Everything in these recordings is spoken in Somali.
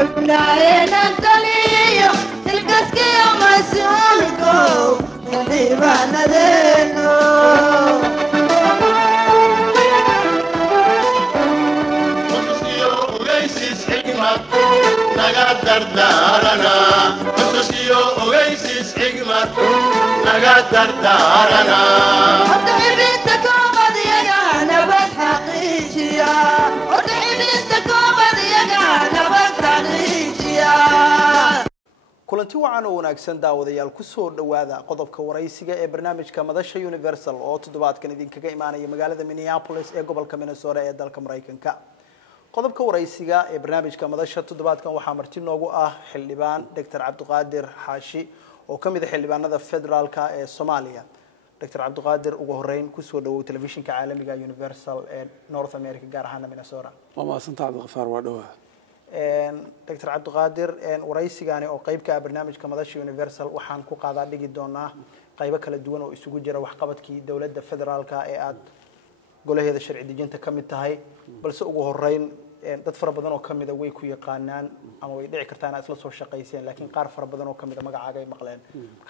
حبنا نتليو الكسكي ومسؤولكو ديبانا دينو وتسيو ويسيس حكمة نقدر دارنا وتسيو ويسيس حكمة نقدر دارنا وتحب انتكم ضيقانا بس حقيقيا وتحب انتكم ضيقانا بس حقيقيا kulanti wacan oo wanaagsan daawadayaal ku soo dhawaada qodobka waraysiga ee barnaamijka madasha Universal oo toddobaadkan idinkaga imaanaya magaalada Minneapolis ee gobolka Minnesota ee dalka Mareykanka qodobka waraysiga ee barnaamijka madasha toddobaadkan waxaa marti noogu ah xildhibaan Dr. Cabdiqaadir Xaashi oo kamid ah xildhibaanada federaalka ee Soomaaliya Dr. Cabdiqaadir ugu horeyn ku soo dhawow telefishinka caalamiga Universal ee North America gaar ahaan Minnesota ma santa Cabdiqafaar waa dhawaa Dr. Cabdiqaadir waraysigani oo qayb ka ah barnaamijka madasha Universal waxaan ku qaadaa dhigi doonaa qaybo kala duwan oo isugu jira waxqabadkii dawladda federaalka ee aad golaheeda sharci dejinta kamid tahay balse ugu horeyn dad fara badan oo kamid ah way ku yaqaanaan ama way dhici kartaa inaad isla soo shaqeyseen laakiin qaar fara badan oo kamid ah magacaaga ay maqleen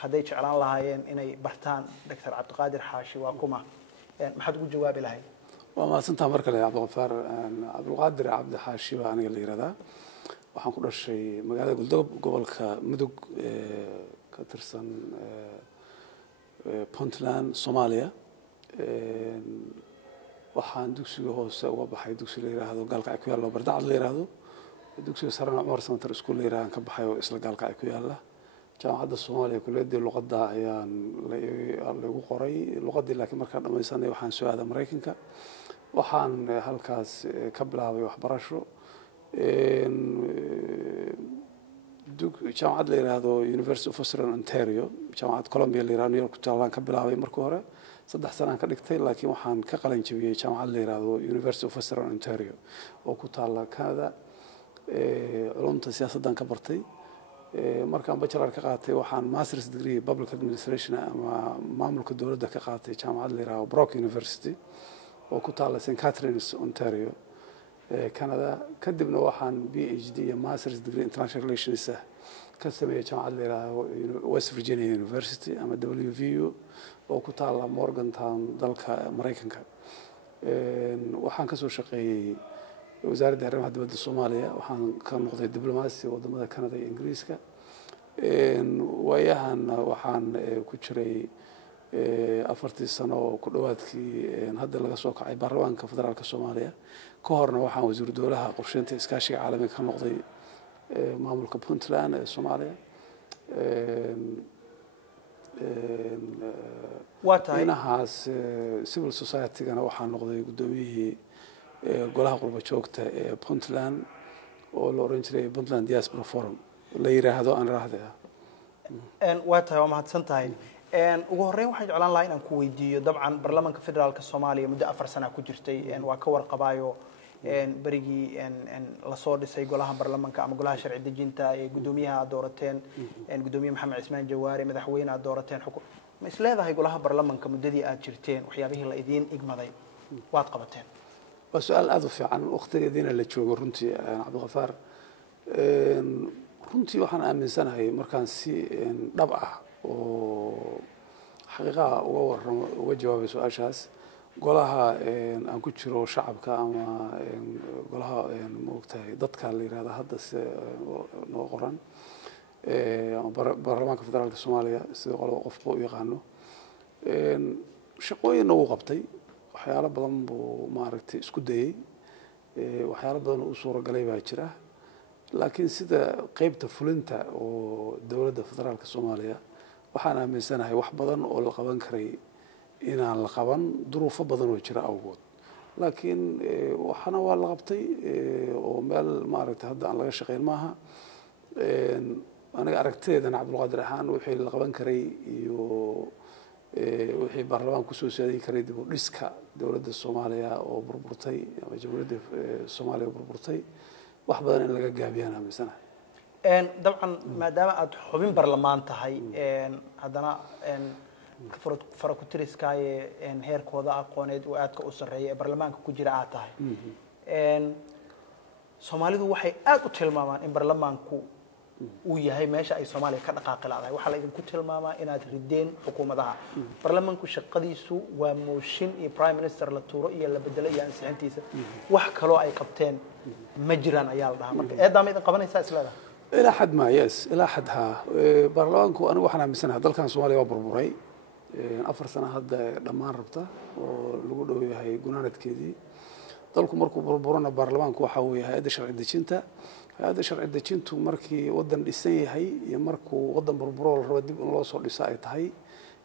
haday jeclaan lahaayeen inay bartaan Dr. Cabdiqaadir Xaashi waa kuma maxaad ugu jawaabi lahayd وما سنتها مركل يا عبد الغفار عبد القادر عبد الحاشي وأنا اللي رضا وحن كل شيء مقالة قلدوب قبل كمدق كترسن بونتلان صوماليا وحن دوكسي هو سوا بحي دوكسي اللي هذا قال كعكويا الله برد على اللي هذا دوكسي سرنا عمر سنة ترسكول اللي راه كبحي وإسلا قال كعكويا الله جامعة الصومالية كل يدي اللغة دا يعني اللي قري اللغة دي لكن مركز ما يصنع وحن سؤال أمريكا وحن هالكاس كبلها ويحبرشوا جامعة اللي هذا University of Western Ontario جامعة كولومبيا اللي نيويورك تالان كبلها ويمركوها صدق سنة كدكتين لكن وحن كقلن جبيه جامعة اللي هذا University of Western Ontario وكتالا كذا علوم السياسة دان كبرتي markaan bachelor ka qaatay waxaan master's degree public administration ama maamulka dawladda ka qaatay jaamacad la yiraahdo Brock University oo ku taala St. Catharines Ontario Canada kadibna waxaan PhD iyo master's degree international relations ka sameeyay jaamacad la yiraahdo West Virginia University ama WVU oo ku taala Morgantown dalka Mareykanka waxaan ka soo shaqeeyay wasaaradda arrimaha dibadda Soomaaliya waxaan ka noqday diblomaasi wadamada Canada iyo Ingiriiska waayahan waxaan ku jiray 4 sano ku dhawaadkii hadda laga soo kacay baarlamaanka federaalka Soomaaliya ka horna waxaan wasiir dowlaha qorsheynta iskaashiga caalamiga ka noqday maamulka Puntland ee Soomaaliya inahaas civil society-gana waxaan noqday gudoomiyihii golaha qurba joogta ee Puntland oo la oran jiray Puntland Diaspora Forum la yiraahdo aan raahdaa waa tahay waa mahadsan tahay ugu horeyn waxaan jeclaan lahaa inaan ku weydiiyo dabcan baarlamaanka federaalka Soomaaliya muddo 4 sano ku jirtay waa ka warqabaayo barigii la soo dhisay golaha baarlamaanka ama golaha sharci dejinta ee gudoomiyaha doorateen gudoomiye Maxamed Cismaan Jawaari madaxweynaha doorateen ma isleedahay golaha baarlamaanka muddadii aad jirteen waxyaabihii la idin igmaday waad qabateen وسؤال هذا في عن أختي دينا اللي تشوفه رنتي عبد الغفار رنتي وحنا أمن سنة هي مركان سي ربعة وحقيقة وجواب سؤال شاس قولها أن كتشرو شعب كأما قولها موقتها ضدك اللي هذا حدث نوقرن برلمان فدرالك الصومالية استقالوا قفقوا يغنوا شقوي نوقبتي waxyaalo badan buu maaragtay isku dayay waxyaalo badan oo soo galay baa jira laakiin sida qaybta fulinta oo dawladda federaalka Soomaaliya waxaan aaminsanahay wax badan oo la qaban karay inaan la qaban duruufo badan oo jira awgood laakiin waxana waa la qabtay oo meel maaragtay hadda aan laga shaqeyn maaha aniga aragtaydan Cabdulqaadir ahaan wixii la qaban karay iyo wixii baarlamaanka ku soo saadin karay dib u dhiska dawladda Soomaaliya oo burburtay ama jamhuuriyadda Soomaaliya burburtay wax badan in laga gaabiyana amisana dabcan maadaama aad xubin baarlamaan tahay hadana farakutiriskaaye heerkooda aqooneed oo aadka u sareeyay baarlamaanka ku jira aad tahay Soomaalidu waxay aad u tilmaamaan in baarlamaanku uu yahay meesha ay Soomaaliya ka dhaqaaqi lahayd waxa la idinku tilmaamaa inaad rideen xukuumadaha baarlamaanku shaqadiisu waa mooshin iyo prime minister la tuuro iyo la bedelo iyo ansixintiisa wax kale oo ay qabteen ma jiraan ayaa la dhahaa marka eedaama idin qabanaysaa islaada ilaa xad ma yes ilaa xad ha baarlamaanku anigu waxaan aaminsanahay dalkan Soomaaliya waa burburay 4 sano hadda dhamaan rabta oo lagu dhow yahay gunaanadkeedii dalku markuu burburana baarlamaanku waxa uu yahay hay'adda sharci dejinta hay'adda sharci dejintu markii wadan dhisan yahay iyo markuu wadan burburo la rabo dib in loo soo dhiso ay tahay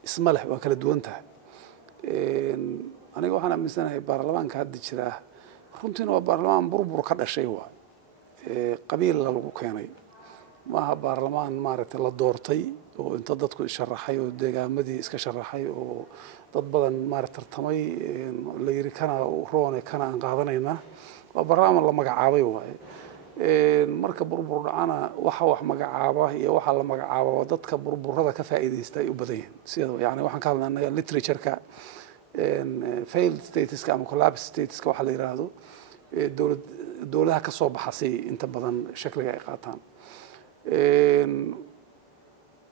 isma leh waa kala duwan tahay aniga waxaan aaminsanahay baarlamaanka hadda jira runtii waa baarlamaan burbur ka dhashay waa qabiil lagu keenay maaha baarlamaan maaragtay la doortay oo inta dadku sharaxay oo deegaamadii iska sharaxay oo dad badan maaragtay tartamay la yiri kana roone kana aan qaadanayna waa baarlamaan la magacaabay waaye marka burbur dhacana waxa wax magacaaba iyo waxa la magacaaba dadka burburada ka faa'iideystay u badan yihiin sida yani waxaan ka hadlaynaa literature-ka failed status-ka ama collapse status-ka waxa la yiraahdo dawladaha ka soo baxay inta badan shakliga ay qaataan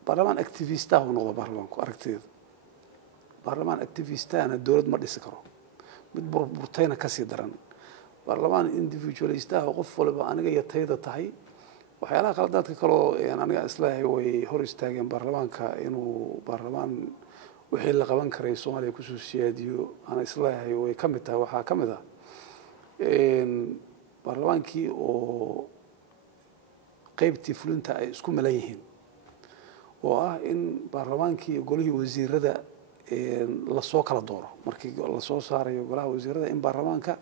baarlamaan activista oo noqdo baarlamaanku aragtida baarlamaan activista ana dawlad ma dhisi karo mid burburtayna ka sii daran baarlamaan individualista oo qof walba aniga iyo tayada tahay waxyaalaha qaladaadka kale oo aniga islaahay way hor istaageen baarlamaanka inuu baarlamaan wixii la qaban karay Soomaaliya ku soo siyaadiyo ana islaahay way ka mid tahay waxa ka mid ah baarlamaankii oo qaybtii fulinta ay isku malan yihiin oo ah in baarlamaankii golihii wasiirada la soo kala dooro markii la soo saarayo golaha wasiirada in baarlamaanka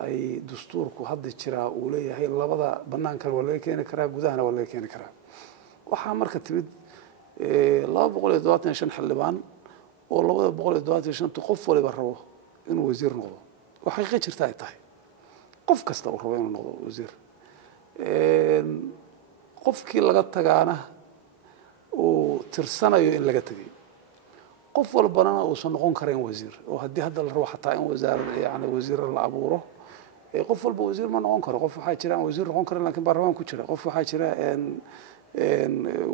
ay dastuurku hadda jira uu leeyahay labada banaanka waa laga keeni karaa gudahana waa laga keeni karaa waxa marka timid 225 xildhibaan oo 225 qof waliba rabo inuu wasiir noqdo waxa xaqiiqo jirta ay tahay qof kasta uu rabo inuu noqdo wasiir qofkii laga tagaana oo tirsanayo in laga tagay qof walbana uu soo noqon kareen wasiir oo hadii hadda la rabo xataa in wasaaradda yani wasiir la abuuro qof walba wasiir ma noqon karo qof waxa jira wasiir noqon karo laakiin baarlamaan ku jira qof waxa jira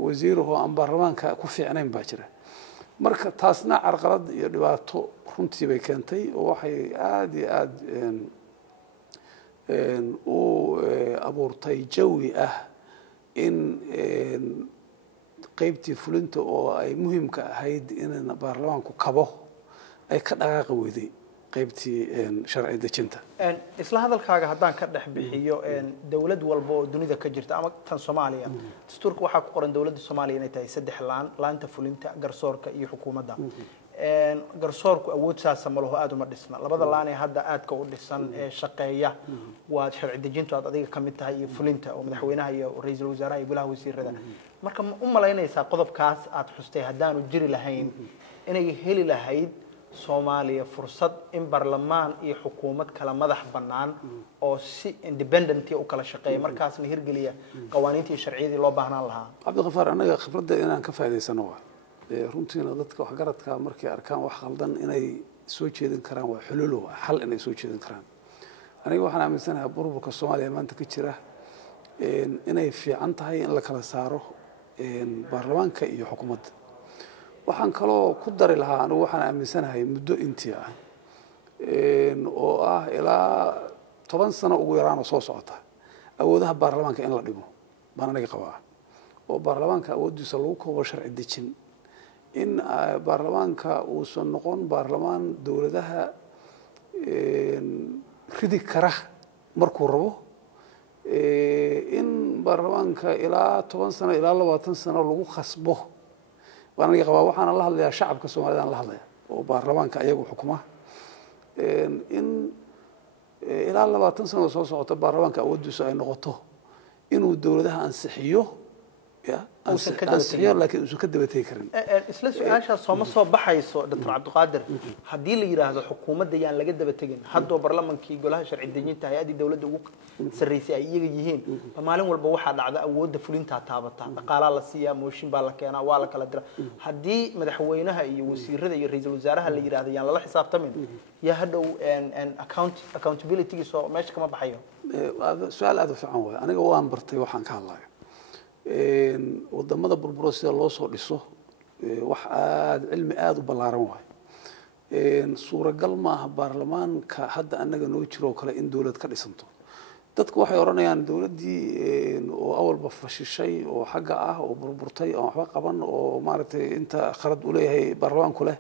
wasiir oo aan baarlamaanka ku fiicnayn baa jira marka taasna carqalad iyo dhibaato runtii bay keentay oo waxay aad iyo aad oo abuurtay jawi ah in qaybtii fulinta oo ay muhiimka ahayd in baarlamaanku kabo ay ka dhaqaaqi weyday qaybtii sharci dejinta isla hadalkaaga haddaan ka dhex bixiyo dawlad walba oo dunida ka jirta ama tan Soomaaliya dastuurka waxa ku qoran dawladda Soomaaliya inay tahay 3 laanta fulinta garsoorka iyo xukuumadda garsoorku awood saasa ma laho aad uma dhisna labada laan ee hadda aadka u dhisan ee shaqeeya waa sharci dejintu aad adiga ka mid tahay iyo fulinta oo madaxweynaha iyo ra'iisul wasaaraha iyo golaha wasiirada marka u malaynaysaa qodobkaas aad xustay haddaanu jiri lahayn inay heli lahayd Soomaaliya fursad in baarlamaan iyo xukuumad kala madax bannaan oo si independent u kala shaqeeya markaasna hirgeliya qawaaniinta iyo sharciyada loo baahnaan lahaa Cabdiqafaar anaga khibradda inaan ka faa'iideysano runtiina dadka wax garadka markay arkaan wax qaldan inay soo jeedin karaan waa xululo xal inay soo jeedin karaan aniga waxaan aaminsanahay burburka Soomaaliya maanta ka jira inay fiican tahay in la kala saaro baarlamaanka iyo xukuumadda waxaan kaloo ku dari lahaa anigu waxaan aaminsanahay muddo intii ah oo ah ilaa 10 sano ugu yaraan oo soo socota awoodaha baarlamaanka in la dhimo baan aniga qabaa oo baarlamaanka awoodiisa lagu koobo sharci dejin in baarlamaanka uu soo noqon baarlamaan dawladaha ridi kara markuu rabo in baarlamaanka ilaa 10 sano ilaa 20 sano lagu khasbo baan aniga qabaa waxaan la hadlayaa shacabka Soomaaliyeed aan la hadlayaa oo baarlamaanka ayagu xukuma in ilaa 20 sano soo socota baarlamaanka awoodiisa ay noqoto inuu dawladaha ansixiyo ansixiyo laakiin uusan ka daba tegi karin isla su-aashaas sooma soo baxayso dr cabdiqaadir haddii la yidhaahdo xukuumadda yaan laga daba tegin haddoo barlamankii golaha sharci dejinta hay-addii dowladda ugu sarreysay ay iyaga yihiin maalin walba waxaa dhacda awoodda fulintaa taabata dhaqaalaa la siiyaa mooshin baa la keenaa waa la kala dira haddii madaxweynaha iyo wasiirada iyo ra-iisul wasaaraha la yidhaahdo yaan lala xisaabtamin yaa hadhow accountabilitygiisoo meesha kama baxayo su-aal aad u fiican waay aniga waan bartay waxaan ka hadlaya wadamada burburo sida loo soo dhiso wax aada cilmi aada u ballaaran waay suuragal maaha baarlamaanka hadda annaga noo jiro oo kale in dowlad ka dhisanto dadku waxay odhanayaan dowladdii oo awalba fashishay oo xagga ah oo burburtay oo waxba qaban oo maaragtay inta khalad u leeyahay baarlamaanku leh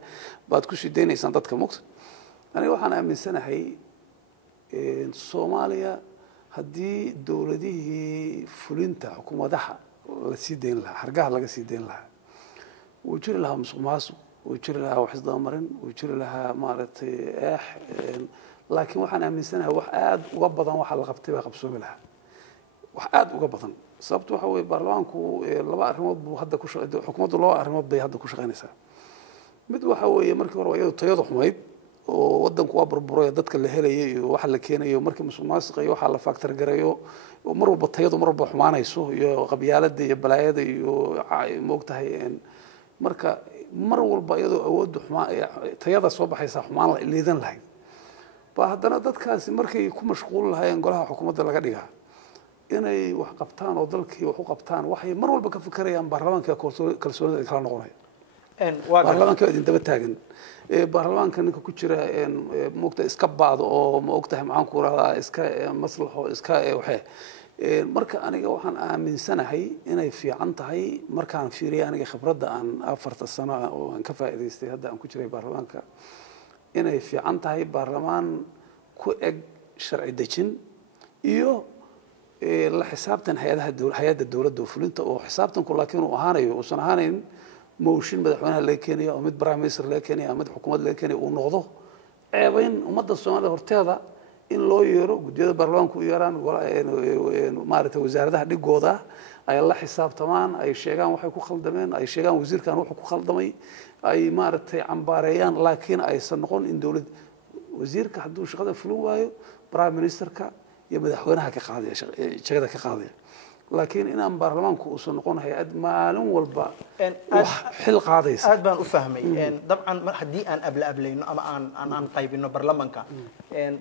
baad ku sii daynaysaan dadka mogta aniga waxaan aaminsanahay soomaaliya haddii dowladihii fulinta xukuumadaha la sii dayn lahaa hargaha laga sii dayn lahaa wuu jiri lahaa musuq maasuq wuu jiri lahaa wax isdabamarin wuu jiri lahaa maaragtay laakiin waxaan aaminsanahay wax aada uga badan waxa la qabtay baa qabsoomi lahaa wax aada uga badan sababtu waxa weeye baarlamaanku laba arrimood buu hadda ku xukuumaddu laba arrimood bay hadda ku shaqaynaysaa mid waxa weeye markii hore iyadu tayadu xumayd oo wadanku waa burburay dadka la helayo iyo waxa la keenayo markii musuq maasuq iyo waxa la factor gareeyo oo mar walba tayadu mar walba xumaanayso iyo qabyaalada iyo balaayada iyo moogtahay marka mar walba iyadoo awooddu tayada soo baxaysa xumaan la liidan lahayd ba haddana dadkaasi markay ku mashquul lahaayeen golaha xukuumadda laga dhigaa inay wax qabtaan oo dalkii wax u qabtaan waxay mar walba ka fikirayaan baarlamaanka kalsoonida ay kala noqonayaan baarlamaanka idin daba taagan baarlamaanka ninka ku jira moogta iska baado oo ma ogtahay maxaan ku rahdaa iska maslaxo iska waxee marka aniga waxaan aaminsanahay inay fiican tahay markaan fiiriyay aniga khibradda aan 4 sano oo aan ka faa'iidaystay hadda aan ku jiray baarlamaanka inay fiican tahay baarlamaan ku eg sharci dejin iyo la xisaabtan hay'adda dowladda oo fulinta oo xisaabtanku laakiin uu ahaanayo uusan ahaaneyn mooshin madaxweynaha laga keenayo oo mid prime minister laga keenayo ama mid xukuumad laga keenayo uu noqdo ceebayn ummadda Soomaaliya horteeda in loo yeero guddiyada baarlamaanku u yeeraan maaragtay wasaaradaha dhigooda ay la xisaabtamaan ay sheegaan waxay ku khaldameen ay sheegaan wasiirkan wuxuu ku khaldamay ay maaragtay cambaareeyaan laakiin aysan noqon in dowlad wasiirka hadduu shaqada fulin waayo prime ministerka iyo madaxweynaha ka qaadaya shaqada ka qaadaya laakiin inaan baarlamaanku uusan noqon hay'ad maalin walba wax xil qaadaysa aad baan u fahmay dabcan haddii aan ablayno ama aan qaybino baarlamaanka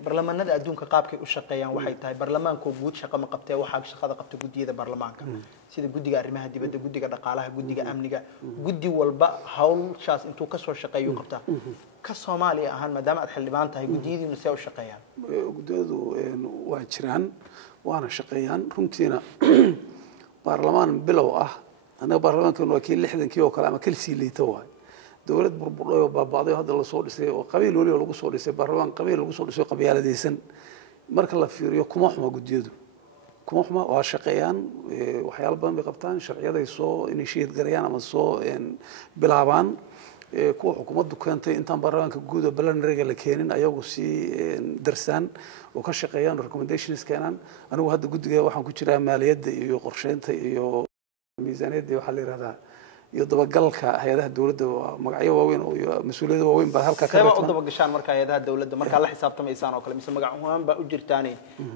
baarlamaanada adduunka qaabkay u shaqeeyaan waxay tahay baarlamaanku guud shaqo ma qabtee waxa shaqada qabta gudiyada baarlamaanka sida guddiga arrimaha dibadda guddiga dhaqaalaha guddiga amniga guddi walba hawshaas intuu ka soo shaqeeyo qabta ka Soomaaliya ahaan maadaama aad xildhibaan tahay gudiyadiina see u shaqeeyaan gudiyadu waa jiraan waana shaqeeyaan runtiina baarlamaan bilow ah anaga baarlamaankan waa kii 60kii oo kale ama kalsii liita waay dowlad burburdhay oo baabaaday hadda la soo dhisay oo qabiil waliba lagu soo dhisay baarlamaan qabiil lagu soo dhisay qabyaaladeysan marka la fiiriyo kuma xuma gudiyadu kuma xuma waa shaqeeyaan waxyaalo badan bay qabtaan sharciyaday soo initiate gareeyaan ama soo bilaabaan kuwa xukuumaddu keentay intaan baarlamaanka guud oo balanariga la keenin ayagu si darsaan oo ka shaqeeyaan recommendations keenan anigu hadda guddiga waxaan ku jiraa maaliyadda iyo qorsheynta iyo miisaaniyadda waxa la yiraahdaa iyo dabagalka hay'adaha dawladda magacyo waaweyn oo mas'uuliyado waaweyn baa halka ka reebta dabagashaan marka hay'adaha dawladda marka la xisaabtamaysaan oo kale mise magac ahaan baa u jirtaan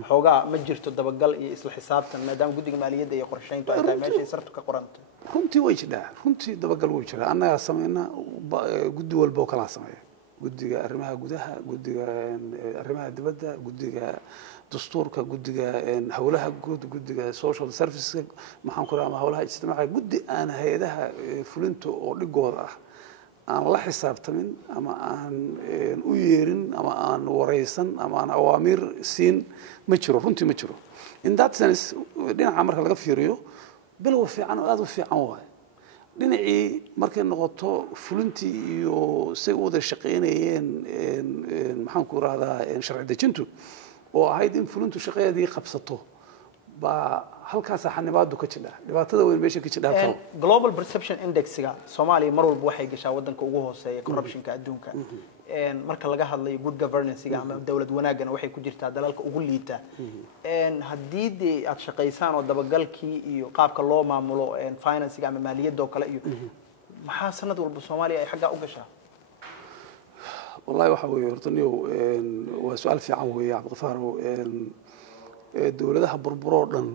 xoogaa ma jirto dabagal iyo isla xisaabtan maadaama guddiga maaliyadda iyo qorsheynta ay tahay meesha sartu ka qoranta runtii way jiraa runtii dabagal way jiraa annaga sameeyna guddi walba oo kala sameeyo guddiga arrimaha gudaha guddiga arrimaha dibadda guddiga dastuurka guddiga hawlaha guud guddiga social services maxaan ku raama hawlaha ijtimaaciga guddi aan hay'adaha fulinta oo dhigooda ah aan la xisaabtamin ama aan u yeerin ama aan wareysan ama aan awaamir siin ma jiro runtii ma jiro in that sense dhinaca marka laga fiiriyo bilow fiican oo aad u fiican waay dhinacii markay noqoto fulintii iyo say u wada shaqeynayeen maxaan ku rahdaa sharci dejintu oo ahayd in fulintu shaqadeedii qabsato baa halkaas xanibaadu ka jira dhibaatada weyn meesha ka jira global perception index-ga Soomaaliya mar walba waxay gashaa wadanka ugu hooseeya corruption-ka adduunka marka laga hadlayo good governance ama dawlad wanaagana waxay ku jirtaa dalalka ugu liita haddii aad shaqaysaan oo dabagalkii iyo qaabka loo maamulo finance ama maaliyadda oo kale iyo maxaa sanad walba Soomaaliya ay xagga u gashaa wallahi waxa weeye horta niyo waa su'aal fiican weeye Cabdiqafaar dawladaha burburo dhan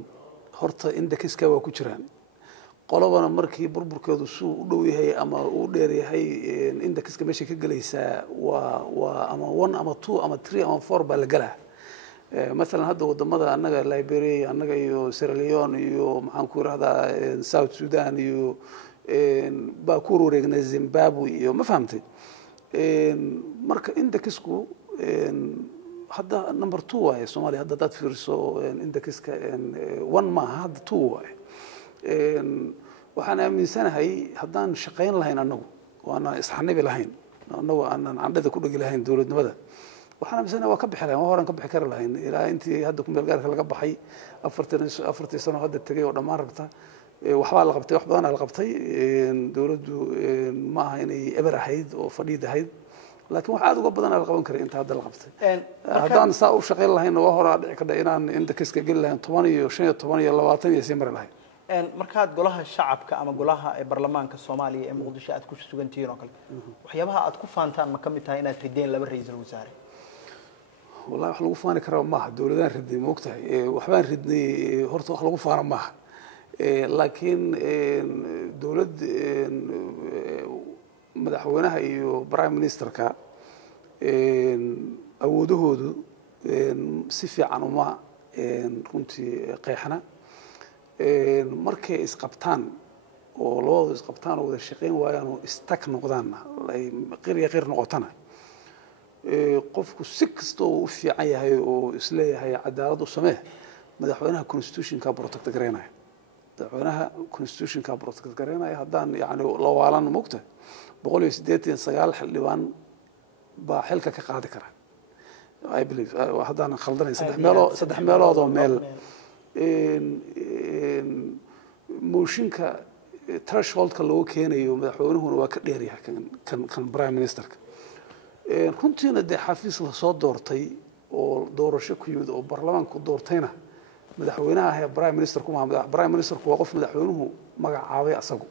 horta indexka waa ku jiraan qolobana markii burburkeedu suu u dhow yahay ama u dheer yahay indexka meesha ka galaysa waa ama 1 ama 2 ama 3 ama 4 baa la galaa مثلا هذا ودمada anaga Liberia anaga iyo Sierra Leone iyo maxaan ku raahdaa South Sudan iyo baa ku wareegnay Zimbabwe iyo ma fahamtay marka indexku hadda number 2 waaye Soomaaliya hadda dad fiirso indexka 1 ma hadda 2 waaye waxaan aaminsanahay haddaan shaqayn lahayn anagu waana isxanibi lahayn anagu aan candhada ku dhigi lahayn dawladnimada waxaan aaminsanahay waa ka bixi lahayn horan ka bixi kar lahayn ilaa intii hadda ku meel gaarka laga baxay 40 sano hadda tagay oo dhamaan rabta waxba la qabtay wax badan la qabtay dawladdu ma aha inay eber ahayd oo fadhiid ahayd laakiin waxa aad uga badan la qaban karay inta hadda la qabtay haddaan saa u shaqayn lahayn waa hore dhici karta inaan indexka gal lahayn 10 iyo 15 iyo 20 iyo simar lahayn markaad golaha shacabka ama golaha baarlamaanka Soomaaliya ee Muqdisho aad ku sugantihiin oo kale waxyaabaha aad ku faantaan ma kamid tahay inaad rideen laba ra'iisul wasaare wallahi wax lagu faani karo ma aha dawladdan riday ma ogtahay waxbaan ridnay horta wax lagu faano ma aha laakiin dawlad madaxweynaha iyo prime ministerka awoodahoodu si fiican uma runtii qeexna markay isqabtaan oo labadu isqabtaan oo wada shaqeyn waayaan oo istak noqdaan ay qir noqotana qofku si kasta oo u fiican yahay oo isleeyahay cadaalad u samee madaxweynaha constitutionka protect gareynaya madaxweynaha constitutionka protect gareynaya haddaan yani la waalan mugta 189 xildhibaan baa xilka ka qaadi kara I believe haddaan khaldanayn saddex meelood oo meel mooshinka thresholdka loo keenayo madaxweynuhuna waa ka dheer yahay kan prime ministerka runtiina dee xafiis la soo doortay oo doorasho ku yimid oo baarlamaanku doortayna madaxweynaha ah prime ministerku ma prime ministerku waa qof madaxweynuhu magacaabay asagu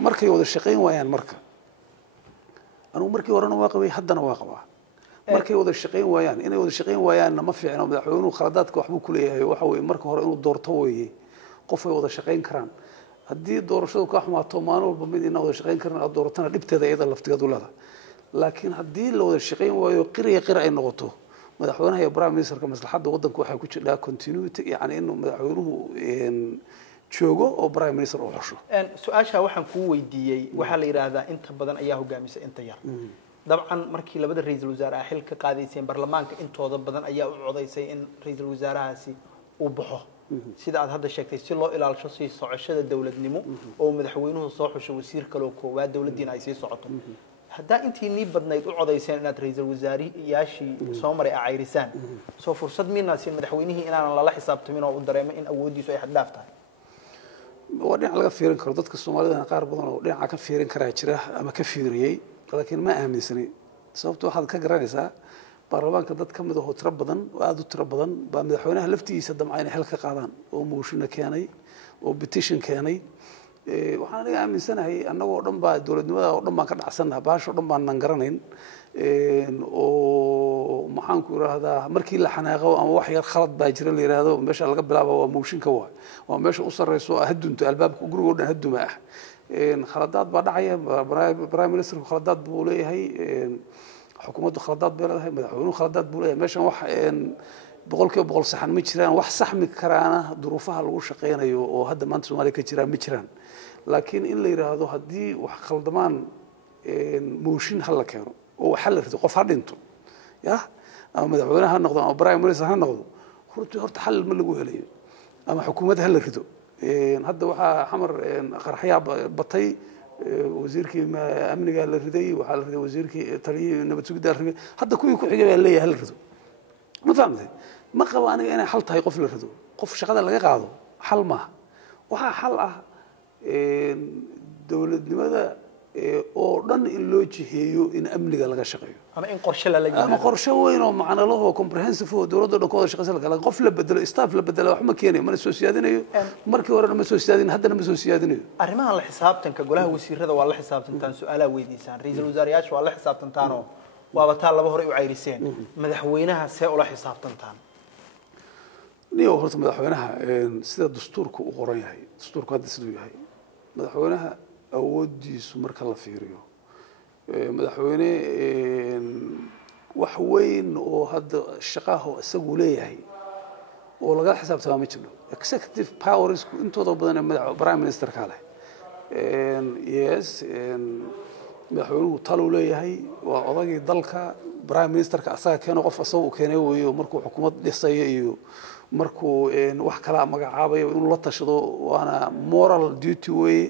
markay wada shaqeyn waayaan marka anu markii horena waa qabay haddana waa qabaa markay wada shaqeyn waayaan inay wada shaqeyn waayaan ma fiicno madaxweynuhu khaladaadka waxbuu ku leeyahay waxa weeye marka hore inuu doorto weeye qof ay wada shaqeyn karaan haddii doorashadu ka xumaato maalin walba mid inay wada shaqeyn karaan aad dooratana dhibteeda iyada laftigeedu leedahay laakiin haddii la wada shaqeyn waayo qir ay noqoto madaxweynaha iyo prime ministerka maslaxadda waddanku waxay ku jirtaa continuity yani inuu madaxweynuhu joogo oo prime minister uu xusho su'aasha waxaan ku weydiiyay waxa la yiraahdaa inta badan ayaa hogaamisa inta yar dabcan markii labada ra'iisul wasaare xil ka qaadaysay baarlamaanka intooda badan ayaa u codeysay in ra'iisul wasaarahaasi uu baxo sida aad hadda sheegtay si loo ilaalisho si socoshada dawladnimo oo madaxweynuhu soo xusho wasiir kale oo koowaad dawladdiina ay sii socoto hadda intii nii badnayd u codeyseen inaad ra'iisul wasaariyaashii soo maray ayrisaan soo fursad miina si madaxweynihii inaan la xisaabtamin oo u dareemo in awoodiisu ay xad dhaaf tahay wadin laga fiirin karo dadka Soomaalida qaar badan oo dhinaca ka fiirin kara jira ama ka fiiriyay laakiin ma aaminsani sababtoo waxaad ka garanaysaa baarlamaanka dad ka mid ah oo tiro badan oo aad u tiro badan baa madaxweynaha laftiisa damcayna xil ka qaadaan oo mooshin keenay oo petition keenay waxaan aniga aaminsanahay annagoo dhan baa dawladnimada oo dhan baan ka dhacsanahay baasho dhan baan nan garanayn oo maxaan ku raahdaa markii la xanaaqo ama wax yar khalad baa jira la yiraahdo meesha laga bilaabo waa mooshinka waa meesha u sareyso hadunta albaabka guriga oo dhan haduma ah khaladaad baa dhacaya prime minister khaladaad buu leeyahay xukuumaddu khaladaad bay leedahay madaxweynuhu khaladaad buu leeyahay meeshan wax boqolkiiba boqol saxan ma jiraan wax saxmi karaana duruufaha lagu shaqeynayo oo hadda maanta Soomaaliya ka jira ma jiraan laakiin in la yiraahdo haddii wax khaldamaan mooshin hal la keeno oo xal la rido qof ha dhinto ya ama madaxweynaha ha noqdo ama prime minister ha noqdo horta xal ma lagu helayo ama xukuumadda ha la rido hadda waxa xamar qarxaya batay wasiirkii amniga la riday waxa la riday wasiirkii taliyay nabad sugidda la riday hadda kuwii ku xigay baa leeyahay la rido ma fahamtay ma qabo aniga inay xal tahay qof la rido qof shaqada laga qaado xal ma waxa xal ah dawladnimada oo dhan in loo jiheeyo in amniga laga shaqeeyo ama in qorshe la leeyahay ama qorshe weyn oo macna laho comprehensive oo dawladda dhan kooda shaqaysan kala qof la bedelo staff la bedelo wax ma keenayo ma soo siyaadinayo markii hore ma soo siyaadin haddana ma soo siyaadinayo arrimaha la xisaabtanka golaha wasiirada waa la xisaabtantaan su'aalaha weydiisaan ra'iisul wasaarayaasha waa la xisaabtantaan oo waaba taa laba hore u cayriseen madaxweynaha see ula xisaabtantaan niyo horta madaxweynaha sida dastuurku u qoran yahay dastuurku hadda siduu yahay madaxweynaha awoodiisu marka la fiiriyo madaxweyne wax weyn oo hadda shaqaha isagu leeyahay oo laga xisaabtama ma jiro executive powers intooda badan ee prime minister ka leh yes madaxweynuhu talo leeyahay waa odagii dalka prime ministerka asaga keeno qof asagu keenay weeyo markuu xukuumad dhisay iyo markuu wax kala magacaabayo inuu la tashado waana moral duty way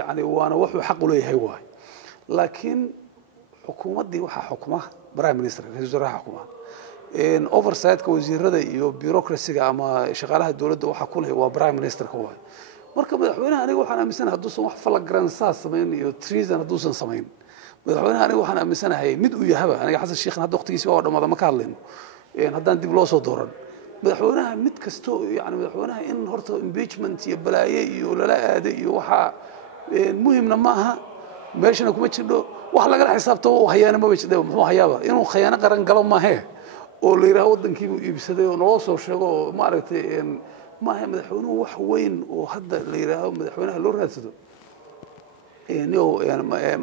يعني وانا وحو حق له هي واي لكن حكومتي waxa xukuma prime minister ra'iisul wasaaraha xukuma oversight ka wasiirada iyo bureaucracy-ga ama shaqaalaha dawladda waxa ku leh waa prime minister ka waay marka madaxweynaha aniga waxaan aaminsanahay hadduu wax flagrant sameyn iyo treason hadduu sameyn madaxweynaha aniga waxaan aaminsanahay mid uu yahay aniga xasan sheekhan hadda waqtigiisa waa dhamaada ma ka hadlayno haddaan dib loo soo dooran madaxweynaha mid kasto yani madaxweynaha in horta impeachment iyo balaaye iyo lala aaday iyo waxa muhiimna ma aha meeshana kuma jiro wax laga xisaabto oo hayaana ma wajdo muxuu hayaaba inuu khiyaano qaran galo ma ahe oo la yiraahdo wadankii uu iibsaday oo noo soo sheego ma aragtay ma ahe madaxweynuhu wax weyn oo hadda la yiraahdo madaxweynaha loo raadsado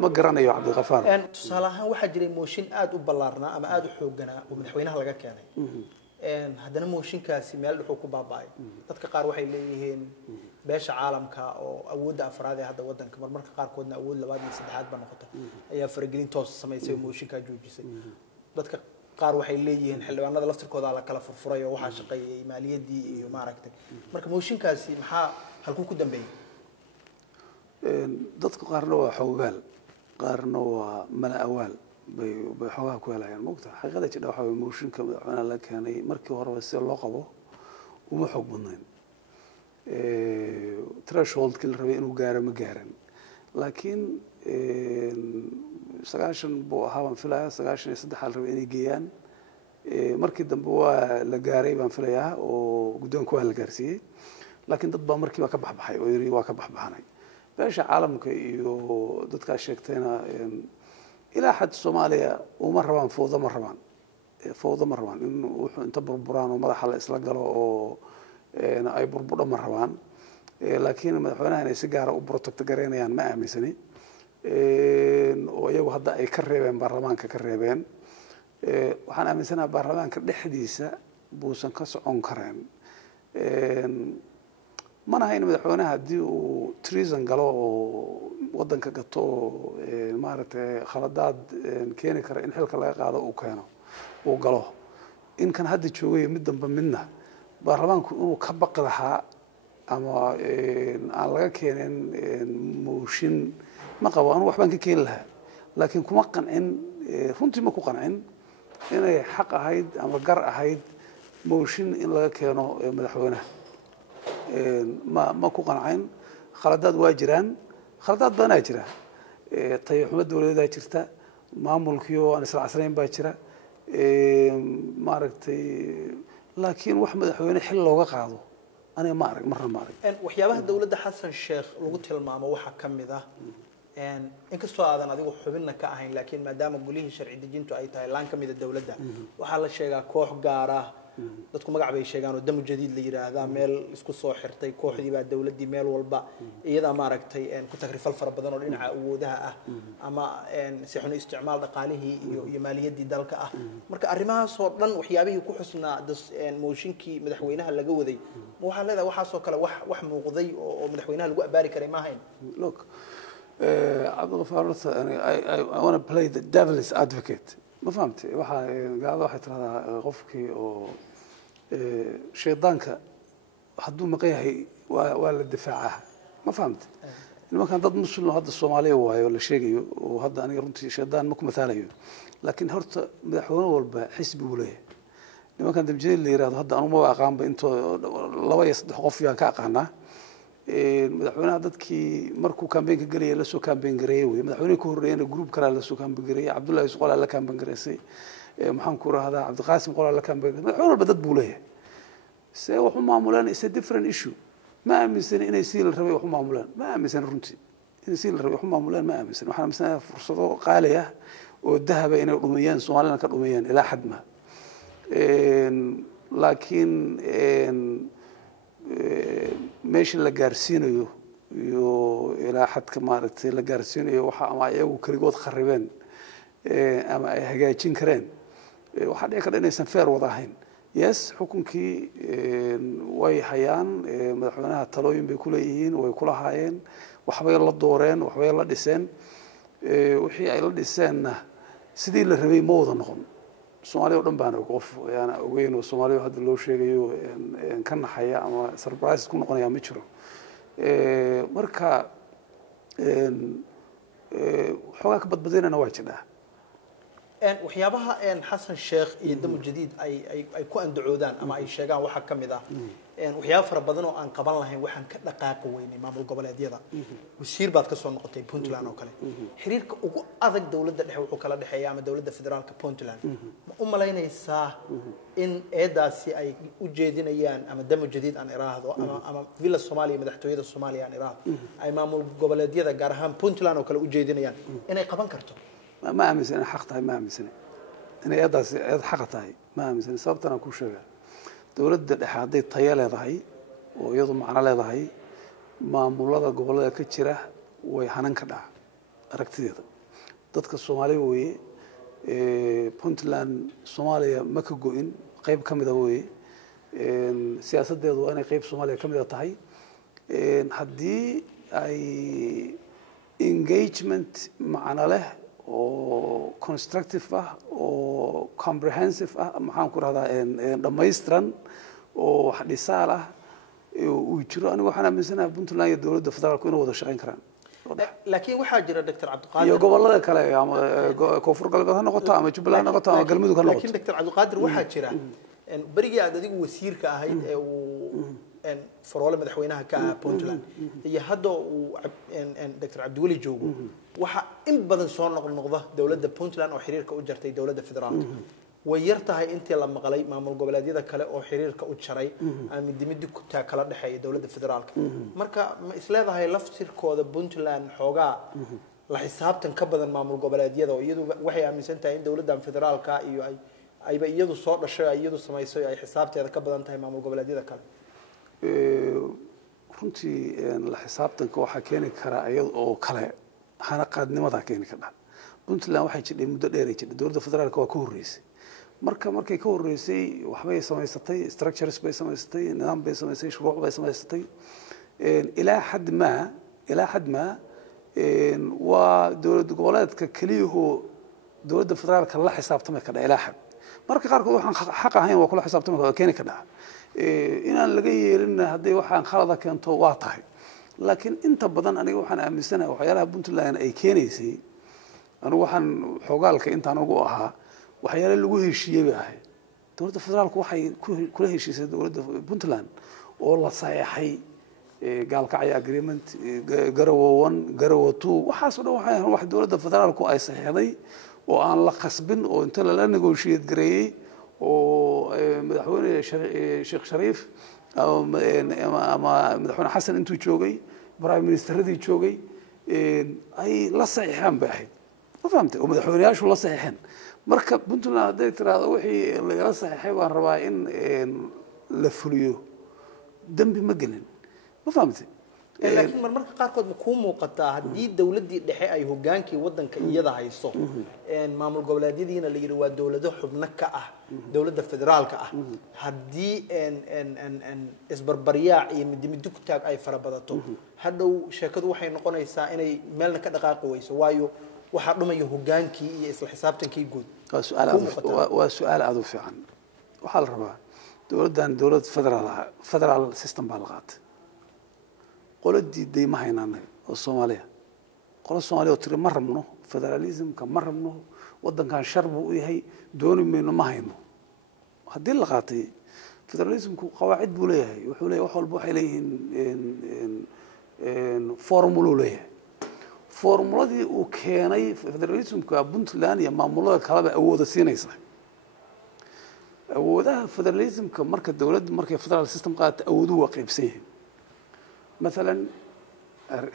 ma garanayo Cabdiqafaar tusaale ahaan waxaa jiray mooshin aad u ballaarnaa ama aad u xoogganaa oo madaxweynaha laga keenay haddana mooshinkaasi meel dhuxul ku baaba'ay dadka qaar waxay leeyihiin beesha caalamka oo awoodda afraad ee hadda wadanka marmarka qaarkoodna awood labaad iyo saddexaad ba noqota ayaa faragelin toos samaysay mooshinka joojisay dadka qaar waxay leeyihiin xildhibaanada laftirkooda la kala furfuray oo waxa shaqeeyay maaliyadii iyo maaragtay marka mooshinkaasi maxaa halku ku dambeeyay dadka qaarna waa xoogaal qaarna waa mala awaal bay xogaha ku helayaan moogta xaqiiqada jidha waxa weeye mooshinka madaxweynaha la keenay markii horeba si loo qabo uma xoog badnayn threshold-kii la rabay inuu gaaro ma gaaran laakiin 90 buu ahaa baan filayaa 93 la rabay inay geeyaan markii dambe waa la gaaray baan filayaa oo guddoonka waa la gaarsiiyey laakiin dad baa markiiba ka baxbaxay oo yiri waa ka baxbaxanay beesha caalamka iyo dadka sheegtayna ilaa xad Soomaaliya uma rabaan fowdo ma rabaan in wuxuu inta burburaan oo madaxa la isla galo oo ay burbudho ma rabaan laakiin madaxweynaha inay si gaar ah u protect gareynayaan ma aaminsani oo iyagu hadda ay ka reebeen baarlamaanka ka reebeen waxaan aaminsanahay baarlamaanka dhexdiisa buusan ka socon kareen mana hayn madaxweynaha haddii uu treason galo oo wadanka gato maaragtay khaladaad keeni kara in xilka laga qaado uu galo in kan hadda joogay mid dambe midna baarlamaanku inuu ka baqi lahaa ama aan laga keenin mooshin ma qabo anu waxbaan ka keeni lahaa laakiin kuma qancin runtii ma ku qancin inay xaq ahayd ama gar ahayd mooshin in laga keeno madaxweynaha ma ku qancin khaladaad waa jiraan khaladaad badanaa jira tayaxuma dawladeedaa jirta maamulkiyo aan isla casrayn baa jira maaragtay laakiin wax madaxweyne xil looga qaado aniga ma arag marna ma arag waxyaabaha dawladda xasan sheekh lagu tilmaamo waxa ka mid ah inkastoo aadan adigu xubinna ka ahayn laakiin maadaama gulihii sharci dejintu ay tahay laan ka mid ah dawladda waxaa la sheegaa koox gaar ah dadku magac bay sheegaan oo dam jadiid la yiraahdaa meel isku soo xirtay kooxdii baa dawladii meel walba iyada maaragtay ku tagrifal fara badan oo dhinaca awoodaha ah ama si xun isticmaal dhaqaalihii iyo maaliyadii dalka ah marka arrimahaas oo dhan waxyaabihii ku xusnaa mooshinkii madaxweynaha laga waday ma waxaa leedahay waxaas oo kale wax muuqday oo madaxweynaha lagu abaari karay ma ahayn look Cabdiqafaar I want to play the devil's advocate ما فهمت waxa gaado waxa tirada qofkii oo shaydaanka haduu maqayahay waa la difaaca ma fahmت nimankan dad muslim hadda Soomaaliya waayo la sheegayo oo hadda aniga runtii shaydaan ma ku matalayo laakiin horta madaxweyne walba xisbi uu leeyahay nimankan damjeel la yiraahdo hadda anu ma aqaan ba into 2 iyo 3 qof yaan ka aqaana madaxweynaha dadkii markuu campaign ka galay la soo campaign gareeyay way madaxweynaha ku horeeyay group kale la soo campaign gareeyay Cabdullaahi Yusuf la campaign gareysay maxaan ku raahdaa Cabdiqaasim qola la campaign gareeyay madaxweynaha walba dad buu leeyahay see wuxuu maamulaan is a different issue ma aaminsan inay si la rabay wuxuu maamulaan ma aaminsan runtii inay si la rabay wuxuu maamulaan ma aaminsan waxaan aaminsan fursado qaali ah oo dahaba inay dhumiyaan Soomaalina ka dhumiyaan ilaa xad ma laakiin meesha la gaarsiinayo iyo ilaa xadka maaragtay la gaarsiinayo waxa ama ayagu kaligood kharibeen ama ay hagaajin kareen waxa dhici kara inaysan fair wada ahayn yes xukunkii way hayaan madaxweynaha talooyin bay ku leeyihiin way kula haayeen waxbay la dooreen waxbay la dhiseen wixii ay la dhiseenna sidii la rabay ma wada noqon Soomaaliya oo dhan baan qof ayaan ogeyn oo Soomaaliya hadda loo sheegayo ka naxaya ama surprise ku noqonaya ma jiro marka xogaa ka badbadinayna waa jiraa waxyaabaha xasan sheekh iyo damo jadiid ay ku andacoodaan ama ay sheegaan waxa kamid ah waxyaabo fara badan oo aan qaban lahayn waxaan ka dhaqaaqi weynay maamul goboleedyada wasiir baad ka soo noqotay Puntland oo kale xiriirka ugu adag dawladda dhexe wuxuu kala dhaxeeyaa ama dawladda federaalka Puntland ma u malaynaysaa in eedaasi ay u jeedinayaan ama damo jadiid aan iraahdo ama villa Soomaaliya madaxtooyada Soomaaliya aan iraahdo ay maamul goboleedyada gaar ahaan Puntland oo kale u jeedinayaan inay qaban karto ما أمسنا حقتها ما أمسنا أنا أدرس حقتها ما أمسنا صابتنا كل شيء دولة الحادي طيالة ذهي ويضم على ذهي ما مولدا قبل كتيرة ويحنن كذا ركتير ضدك الصومالي وي بونتلاند صوماليا مكجوين قيب كم ذا وي سياسة ده وأنا قيب صوماليا كم ذا تهي حدي أي engagement معنا له oo constructive ah oo comprehensive ah maxaan ku raahdaa dhameystiran oo xadisaal ah uu jiro anigu waxaan aaminsanahay Puntland iyo dawladda federaalku inay wada shaqeyn karaan laakiin waxaa jira Dr. Cabdiqaadir iyo gobolada kale ama koonfur galbeed ha noqoto ama Jubbaland ha noqoto ama Galmudug ha noqoto laakiin Dr. Cabdiqaadir waxaa jira barigii aad adigu wasiirka ahayd ee uu فرولة مدحوينها كبونتلاند هي هذا دكتور عبد الولي جوجو وح إن بدن صار نقضة دولة بونتلاند أو حرير كأجرتي دولة فدرال ويرتها أنت لما قلي مع القبلات ذا كلا أو حرير كأجري أم دمد كتا كلا دحية دولة فدرال مركا إسلام هاي لفتر كود بونتلاند حوجا لحساب تنكبر مع القبلات ذا ويدو وحي أمي سنتين دولة فدرال كا أي بيدو صار الشيء يدو سمايسوي أي حساب تنكبر أنت مع القبلات ذا كلا runtii la xisaabtanka waxa keeni kara ayad oo kale hana qaadnimada keeni kara Puntland waxay jidhay muddo dheer jidhay dawladda federaalka waa ka horeysay markay ka horeysay waxbay samaysatay structures bay samaysatay nidaam bay samaysay shuruuc bay samaysatay ilaa xad ma waa dawladda goboleedka kaliyaho dawladda federaalka la xisaabtamay ka ilaa xad marka qaarkood waxaan xaq ahayn waa kula xisaabtamay keeni kara inaan laga yeelin haddii waxaan khalada keento waa tahay laakiin inta badan aniga waxaan aaminsanahay waxyaalaha Puntland ay keenaysay anigu waxaan xogaalka intaan ugu ahaa waxyaalo lagu heshiiyay baa dawladda federaalku waxay kula heshiisay dawladda Puntland oo la saxeexay gaalkacyo agreement Garawo 1 Garawo 2 waxaas oo dhan wax dawladda federaalku ay saxeexday oo aan la qasbin oo inta la negotiate gareeyay oo madaxweyne Sheekh Shariif ama madaxweyne Xasan intuu joogay prime ministeradii joogay ay la saxiixan baahay ma fahamtay oo madaxweynayaashu la saxiixan marka Puntland haday tiraahdo wixii la saxiixay waan rabaa in la fuliyo dambi ma gelin ma fahamtay laakiin marmarka qaarkood ma ku muuqataa haddii dawladdii dhexe ay hogaankii wadanka iyada hayso maamul goboleedyadiina la yiri waa dawlado xubno ka ah dawladda federaalka ah haddii isbarbariyaac iyo midmid ku taag ay farabadato hadhow sheekadu waxay noqonaysaa inay meelna ka dhaqaaqi weyso waayo waxa dhumayo hogaankii iyo isla xisaabtankii guud waa su'aal aad u fiican waxa la rabaa dawlad federal system baa la qaatay qoladii deyma haynanay oo Soomaaliya qolo Soomaaliya oo tiri ma rabno federalism ka ma rabno wadankan sharbu u yahay doonimeyno ma hayno hadii la qaatay federalismku qawaacid buu leeyahay wuxuu leeyahay wax walba waxay leeyihiin formulo leeyahay formuladii uu keenay federalismka Puntland iyo maamulada kaleba awooda siinaysa awoodaha federalismka marka dawladda markay federal system qaata awooduhu waa qaybsan yihiin مثلا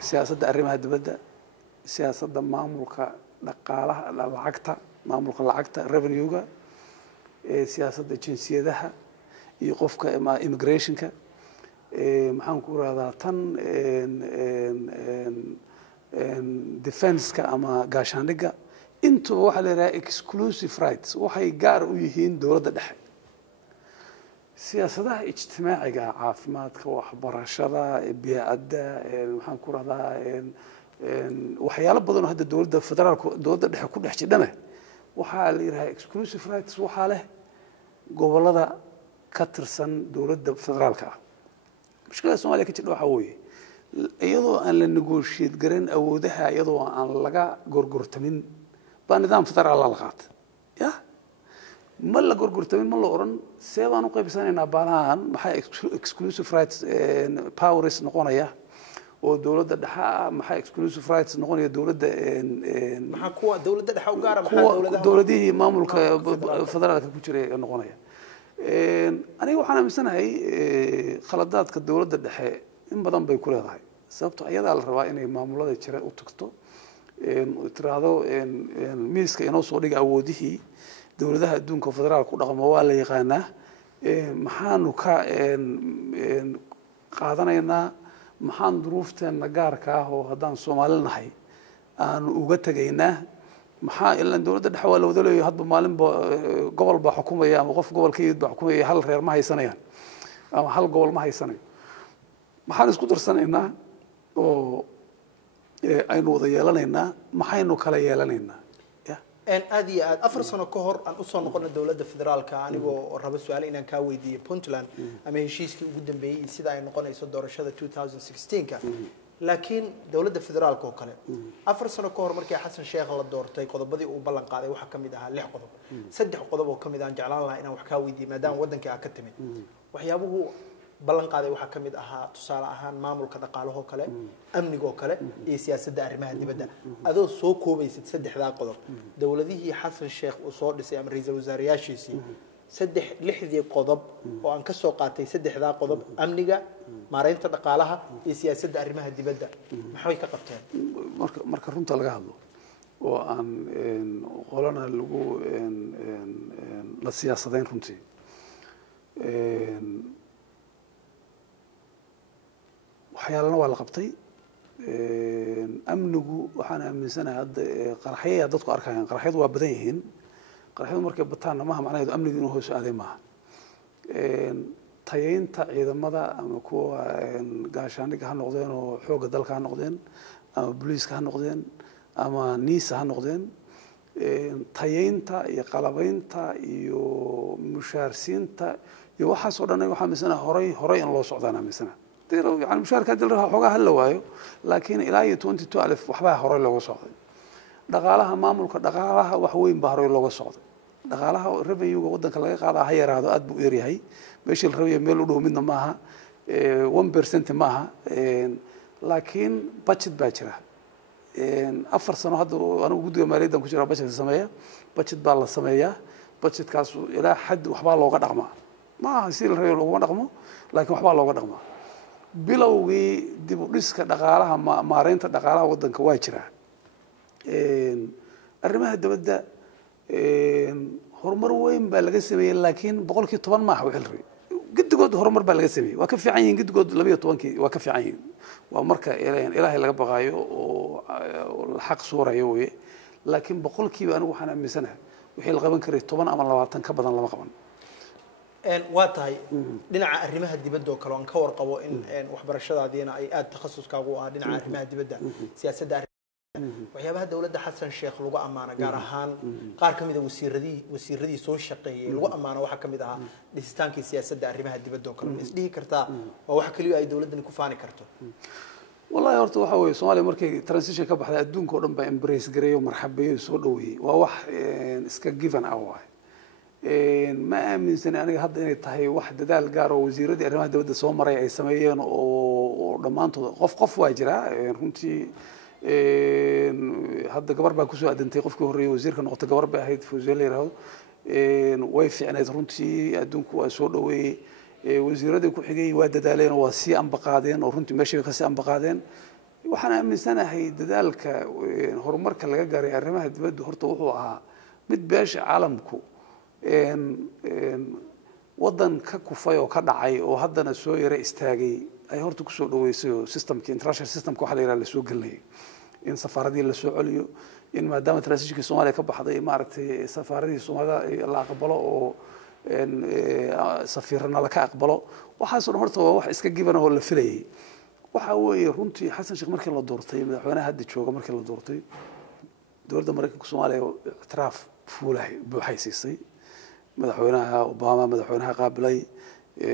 siyaasadda arrimaha dibadda siyaasadda maamulka dhaqaalaha lacagta maamulka lacagta revenue-ga siyaasadda jinsiyadaha iyo qofka immigrationka maxaan ku raahdaa tan defense-ka ama gaashaandhigga intuba waxaa la yidhaha exclusive rights waxay gaar u yihiin dowladda dhexe siyaasadaha ijtimaaciga caafimaadka waxbarashada biy'adda maxaan ku raahdaa waxyaalo badan oo hadda dowladda federaalka dowladda dhexe ku dhex jidhana waxaa la yidhaha exclusive rights waxaa leh gobollada ka tirsan dowladda federaalka ah mushkilada Soomaaliya ka jirta waxaa weeye iyadoo aan la negotiate garan awoodaha iyadoo aan laga gorgortamin baa nidaam federaal la qaatay ya ma la gorgortamin ma la oran see baan u qaybsanaynaa baalahan maxay exclusive rights powers noqonaya oo dowladda dhexe maxay exclusive rights noqonaya dowladda maxaa kuwa dowladda dhexe u gaar ah maxaa dowladihii maamulka federaalka ku jiray noqonaya aniga waxaan aaminsanahay khaladaadka dowladda dhexe in badan bay ku leedahay sababtoo ayadaa la rabaa inay maamulada jira u tagto tiraahdo miiska inoo soo dhiga awoodihii dowladaha adduunka federaalka ku dhaqmo waa la yaqaanaa maxaanu ka qaadanaynaa maxaan duruufteena gaarka ah oo haddaan Soomaali nahay aanu uga tagaynaa maxaa ilaa dowladda dhexe waa la wada leeyahay hadba maalinba gobol baa xukumaya ama qof gobolkeed baa xukumaya hal reer ma haysanayaan ama hal gobol ma haysanayo maxaan isku darsanaynaa oo aynu wada yeelanaynaa maxaynu kala yeelanaynaa aad iyo aad 4 sano ka hor aan u soo noqono dowladda federaalka anigoo raba su'aal inaan ka weydiiyo Puntland ama heshiiskii ugu dambeeyay sida ay noqonayso doorashada 2016ka laakiin dowladda federaalka oo kale 4 sano ka hor markii Xasan Sheekh la doortay qodobadii uu ballan qaaday waxa kamid ahaa 6 qodob 3 qodob oo kamid aan jeclaan lahaa inaan wax ka weydiiyo maadaama wadanka ka timid waxyaabuhu ballan qaaday waxa kamid ahaa tusaale ahaan maamulka dhaqaalaha oo kale amniga oo kale iyo siyaasadda arrimaha dibadda adoo soo koobaysid 3 qodob dowladihii Xasan Sheekh uu soo dhisay ama ra'iisul wasaarayaashiisii 6 qodob oo aan ka soo qaatay 3 qodob amniga maareynta dhaqaalaha iyo siyaasadda arrimaha dibadda maxay ka qabteen marka runta laga hadlo oo aan qolana lagu la siyaasadeyn runtii waxyaalana waa la qabtay amnigu waxaan aaminsanahay hadda qaraxyada dadku arkayaan qaraxyadu waa badan yihiin qaraxyadu markay bataan maaha macnaheedu amnigu inuu hoos aaday maaha tayeynta ciidamada ama kuwa gaashaandhigga ha noqdeen oo xoogga dalka ha noqdeen ama booliiska ha noqdeen ama niisa ha noqdeen tayeynta iyo qalabaynta iyo mushaarsiinta iyo waxaasoo dhan waxaa aaminsanahay horay in loo socdaan aaminsanahay يعني مشاركة دلها حقها هلا وايو لكن إلى 22 ألف وحبها هراي لوجو صعد دقالها مامل دقالها وحوين بهراي لوجو صعد دقالها ربيع وقدن كلا قاعدة هي هذا أدب إيري هاي بيش الربيع ميلودو منه معها 1% معها لكن بتشت باكرة أفر سنة هذا أنا وجود مريض كشرة بتشت السماية بتشت بالله السماية بتشت كاسو إلى حد وحبها لوجو رقمه ما يصير الربيع لوجو رقمه لكن وحبها لوجو رقمه bilowgii dib u dhiska dhaqaalaha maareynta dhaqaalaha wadanka waa jira arrimaha dibadda horumar weyn baa laga sameeyay laakiin 10% ma aha wixii gidigood horumar baa laga sameeyay waa ka fiican yihiin gidigood 12 waa ka fiican yihiin waa marka ilaahay laga baqaayo oo xaq suurayo weeye laakiin 10% anigu waxaan aaminsanahay wixii la qaban karay 10 ama 20 ka badan lama qaban waa tahay dhinaca arrimaha dibadda oo kale aan ka warqabo in waxbarashadaadina ay aad takhasuskaagu ah dhinaca arrimaha dibadda siyaasadda waxyaabaha dawladda Xasan Sheekh lagu amaano gaar ahaan qaar kamid ah wasiiradii soo shaqeeyay lagu amaano waxa kamid ah dhisitaanka siyaasadda arrimaha dibadda oo kale isdhihi kartaa waa wax kaliya ay dawladdan ku faani karto والله horta waxa weeye Soomaaliya markay transition ka baxday adduunka oo dhan ba embrace gareeyo marxabeeyo soo dhaweeyay waa wax iska given away ما آمن سنة أنا هذا إني تهي واحد دال قارو وزيرة arrimaha dibadda soo maray ay sameeyeen oo dhammaantood qof waa jira runtii hadda gabar baa kusoo adantay qofkii horreeyay wasiirka noqotay gabar bay ahayd Fawziya la yiraahdo way fiicnayd runtii adduunku waa soo dhaweeyay wasiiradii ku xigay waa dadaaleen oo waa sii ambaqaadeen oo runtii meeshii ka sii ambaqaadeen waxaan aaminsanahay dadaalka horumarka laga gaaray arrimaha dibadda horta wuxuu ahaa mid beesha caalamku wadan ka kufay oo ka dhacay oo haddana soo yara istaagay ay horta kusoo dhaweysay oo systemka international systemka waxa la yiraahdo la soo gelinay in safaaradii la soo celiyo in maadaama transitionka Soomaaliya ka baxday maaragtay safaaradii Soomaaliya la aqbalo oo safiirna la ka aqbalo waxaas horta waa wax iska giban oo la filayay waxa weeye runtii xasan sheekh markii la doortay madaxweynaha hadda jooga markii la doortay dowladda Mareykanka Soomaaliya itraaf fuulahay buuxaysay madaxweynaha Obama madaxweynaha qaabilay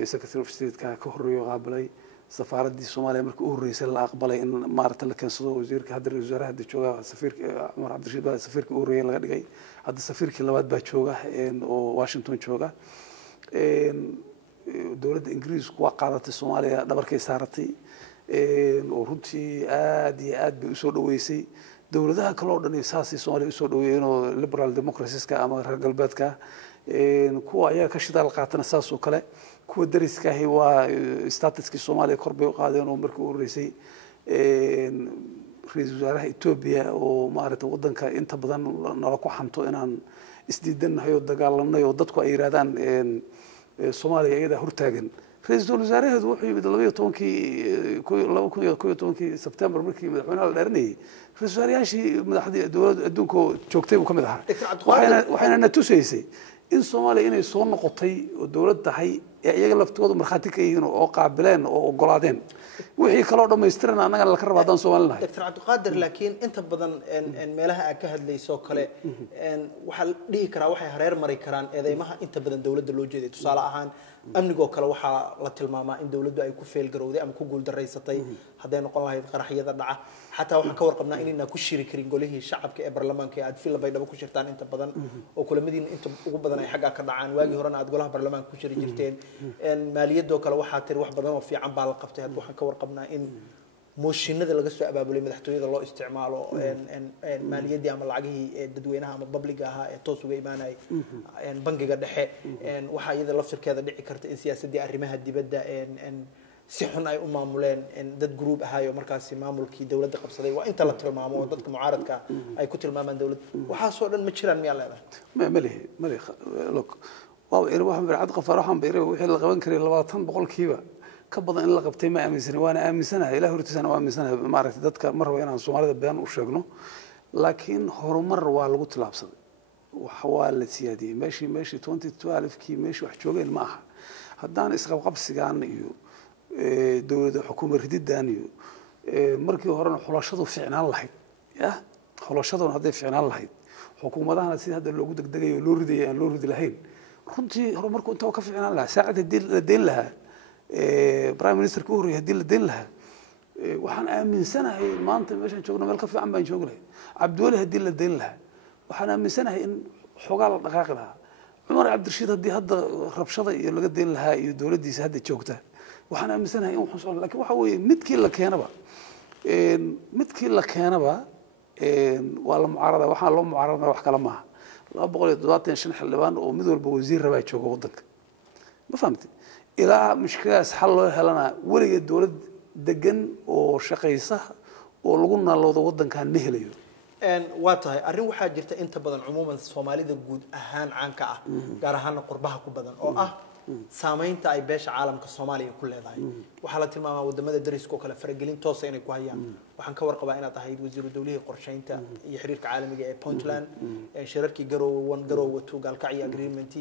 secretary of state ka horreeyo qaabilay safaaradii Soomaaliya markii uu horeysay la aqbalay in maarta la keensado wasiirka hadda wasaaraha hadda jooga safiirka Umar Cabdirashiid baa safiirka uu horeeyay laga dhigay hadda safiirkii labaad baa jooga oo Washington jooga dowladda Ingiriisku waa qaadatay Soomaaliya dhabarkay saaratay oo runtii aad iyo aad bay u soo dhaweysay dowladaha kale oo dhan saasi Soomaaliya u soo dhaweeyeen oo liberal democracies-ka ama reer galbeedka kuwa ayaa ka shidaal qaatana saas oo kale kuwa dariska ahi waa statuskii Soomaaliya kor bay u qaadeen oo markii uu horeysay ra'iisul wasaaraha Ethiopia oo maaragtay wadanka inta badan nala ku xanto inaan isdiidanahay oo dagaalanay oo dadku ay yiraahdaan Soomaaliya iyada hortaagan ra'iisul wasaaraheedu wuxuu yimid 2012 September markii madaxweynaha la dhaarinayay ra'iisul wasaarayaashii madaxdii dowladda adduunka joogtay uu ka mid ahaa waxayna na tusaysay in Soomaaliya inay soo noqotay oo dowlad tahay iyaga laftooda marxaati ka yihiin oo qaabileen oo ogolaadeen wixii kale oo dhameystiran anaga la ka rabaa dan Soomaaliland Dr. Cabdiqaadir laakiin inta badan meelaha aad ka hadlayso kale waxa la dhihi karaa waxay hareer mari karaan eedeymaha inta badan dowladda loo jeeday tusaale ahaan amniga kale waxa la tilmaamaa in dowladdu ay ku feel garowday ama ku guul dareysatay haday noqon lahayd qaraxyada dhaca xataa waxaan ka warqabnaa inayna ku shiri karin golihii shacabka ee baarlamaanka ee aad filabay dhabo ku shirtaan inta badan oo kulamadiina inta ugu badan ay xagga ka dhacaan waagi horena aad golaha baarlamaanka ku shiri jirteen maaliyadda kale waxa tir wax badan oo fiican baa la qabtay hadda waxaan ka warqabnaa in mooshinada laga soo abaabulay madaxtooyada loo isticmaalo maaliyadii ama lacagihii dadweynaha ama public ahaa ee toos uga imaanay bangiga dhexe waxa iyada laftirkeeda dhici karta in siyaasadii arrimaha dibadda si xun ay u maamuleen dad group ahaayo markaasi maamulkii dawladda qabsaday waa inta la tilmaamo oo dadka mucaaradka ay ku tilmaamaan dawladda waxa soo dhan ma jiraan miyaa leedahay malihi look waaw waxaan bircad qafaar waxaan biiray wixii la qaban karay 20% ka badan in la qabtay ma aaminsan waana aaminsanahay ilaahay hortiisana waa aaminsanahay maaragtay dadka mar rabo inaan Soomaalida been u sheegno laakiin horumar waa lagu tilaabsaday waxa waa la siyaadiyay meeshii 2012kii meeshii wax joogeen ma aha haddaan isqabqabsigaan iyo dawladda xukuumad rididaan iyo markii horena xulashadu fiicnaan lahayd xulashaduna hadday fiicnaan lahayd xukuumadahana si hadda loogu degdegayo loo ridayo aan loo ridi lahayn runtii horumarku inta ka fiicnaan lahaa saacada la deyn lahaa prime minister ku horeeyay hadii la deyn lahaa waxaan aaminsanahay maanta meeshan joogno meel ka fiican baan joognay Cabdiwali hadii la deyn lahaa waxaan aaminsanahay in xogaa la dhaqaaqi lahaa Umar Cabdirashiid hadii hadda rabshada iyo laga deyn lahaa iyo dawladdiisa hadda joogta waxaan aaminsanahay in wuxuu soo laakiin waxa weeye midkii la keenaba waa la mucaarada waxaan loo mucaarada wax kala maaha 275 xildhibaan oo mid walba wasiir rabaa jooga wadanka ma fahamtay ilaa mushkilaas xal loo helana waliga dawlad degan oo shaqeysa oo lagu naaloodo wadankan ma helayo waa tahay arrin waxaa jirta inta badan cumuuman Soomaalida guud ahaan caanka ah gaar ahaan qurbaha ku badan oo ah saamaynta ay beesha caalamka Soomaaliya ku leedahay waxa la tilmaamaa wadamada dariska oo kale faragelin toos ah inay ku hayaan waxaan ka warqabaa inaad ahayd wasiir dawladda qorsheynta iyo xiriirka caalamiga ee Puntland shirarkii Garowe Gaalkacyo agreement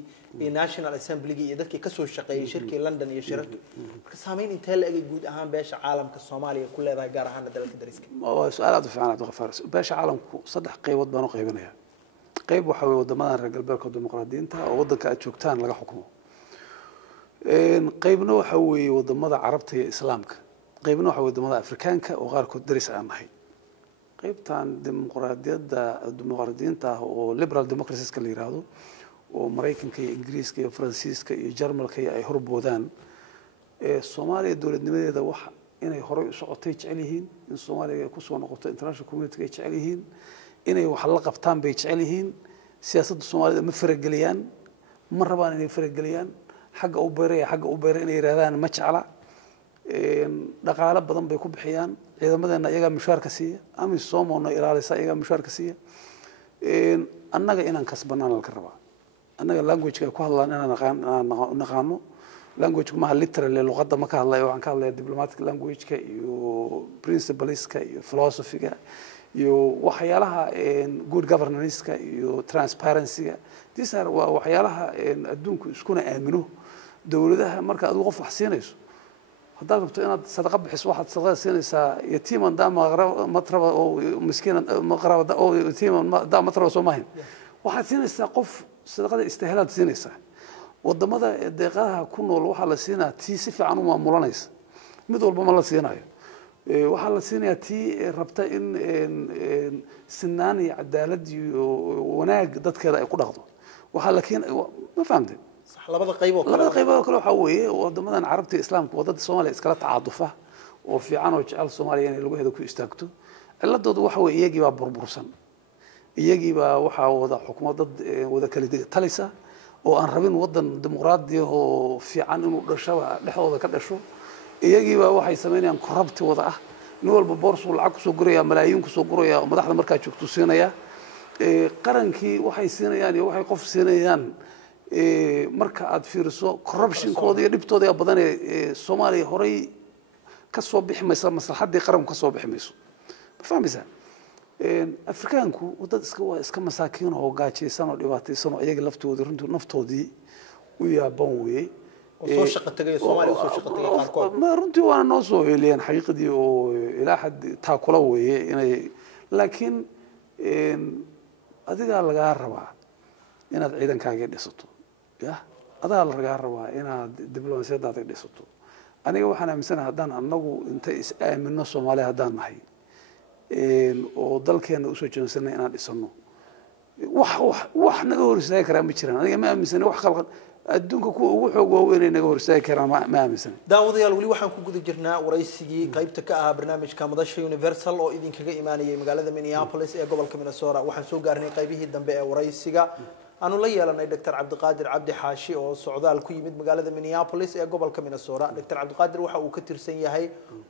iyo National Assembly iyo dadkii ka soo shaqeeyay shirkii London iyo shirarka marka saamayn intee la eg guud ahaan beesha caalamka Soomaaliya ku leedahay gaar ahaan dalalka dariska waa su'aal aad u fiican aad qafaar beesha caalamku saddex qaybood baan u qaybinayaa qayb waxa weeye wadamada reer galbeedka dimuqraadiyiinta oo wadanka aad joogtaan laga xukumo qaybna waxa weeye wadamada carabta iyo islaamka qaybna waxa weeye wadamada afrikaanka oo qaarkood daris aan nahay qaybtan dimuqraadiyiinta oo liberal democracies ka la yiraahdo oo Mareykanka iyo Ingiriiska iyo Faransiiska iyo Jarmalka ay horboodaan Soomaaliya dawladnimadeeda wax inay horey u socotay jecel yihiin in Soomaaliya ay ku soo noqoto international community ay jecel yihiin inay wax la qabtaan bay jecel yihiin siyaasadda Soomaalida ma farageliyaan ma rabaan inay farageliyaan xagga u beeray inay yiraahdaan ma jecla dhaqaale badan bay ku bixiyaan ciidamadeena iyaga mushaarka siiya ama Soomaaliya ilaalisa iyaga mushaarka siiya annaga inaan kasbanaan la rabaa annaga language-ka ku hadlaan inaan naqaano language ma literally luqadda ma ka hadlayo waxaan ka hadlayaa diplomatic language-ka iyo principles-ka iyo philosophy-ga iyo waxyaalaha good governance-ka iyo transparency-ga these are waxyaalaha adduunku iskuna aamino dawladaha marka aad qof wax siinayso haddaad rabto inaad sadaqa bixiso waxaad sadaqada siinaysaa yatiiman daama matraba oo miskiinan maqrabada oo yatiiman daama matraba Soomaaliya waxaad siinaysaa qof sadaqada istaahalaad siinaysaa wadamada deeqaha ku nool waxa la siinaa tii si fiican u maamulanaysa mid walba ma la siinayo waxa la siinayaa tii rabta in sinaan iyo cadaalad iyo wanaag dadkeeda ay ku dhaqdo waxa la keen ma fahamtay labada qaybood kale waxa weeye wadamadan carabta islaamka wadada Soomaaliya iskala tacaadufa oo fiican oo jecel Soomaaliya in lagu hedo ku istaagto ciladoodu waxa weeye iyagii baa burbursan iyagii baa waxa wada xukuumadda wada kala talisa oo aan rabin wadan dimuqraadi oo fiican inuu dhashaba dhexdooda ka dhasho iyagii baa waxay sameeyaan corrupt wada ah nin walba boorso lacag ku soo guraya malaayiin ku soo guraya madaxda markaa joogto siinaya qarankii waxay siinayaan iyo waxay qof siinayaan marka aad fiiriso corruption-kooda iyo dhibtooda badan ee Soomaaliya horay ka soo bixi maysa maslaxadii qaranka ka soo bixi mayso ma fahmaysaa Afrikaanku wadad iska masaakiin oo gaajeysan oo dhibaataysan oo iyaga laftooda runtii naftoodii u yaaban weeyay soo shaqo tagay Soomaaliya soo shaqo tagay qaarkood ma runtii waa noo soo helayeen xaqiiqadii oo ilaa xad taakula weeyay inay laakiin adiga laga rabaa inaad ciidankaaga dhisato adaa laga rabaa inaad diblomaasiyadaada dhisato aniga waxaan aaminsanahay haddaan annagu inta is aamino Soomaaliya haddaan nahay oo dalkeena u soo jeedsanay inaan dhisano wax naga hor istaagi karaa ma jiraan aniga ma aaminsanahay wax khalqan adduunka ku ugu xoog waaweyn naga hor istaagi karaa ma aaminsanahay daawadayaal wali waxaan ku guda jirnaa waraysigii qaybta ka ah barnaamijka madasha Universal oo idinkaga imaanayay magaalada Minneapolis ee gobolka Minnesota waxaan soo gaarnay qaybihii dambe ee waraysiga aanu la yeelanay Dr. Cabdiqaadir Cabdi Xaashi oo socdaal ku yimid magaalada Minneapolis ee gobolka Minnesota Dr. Cabdiqaadir waxa uu ka tirsan yahay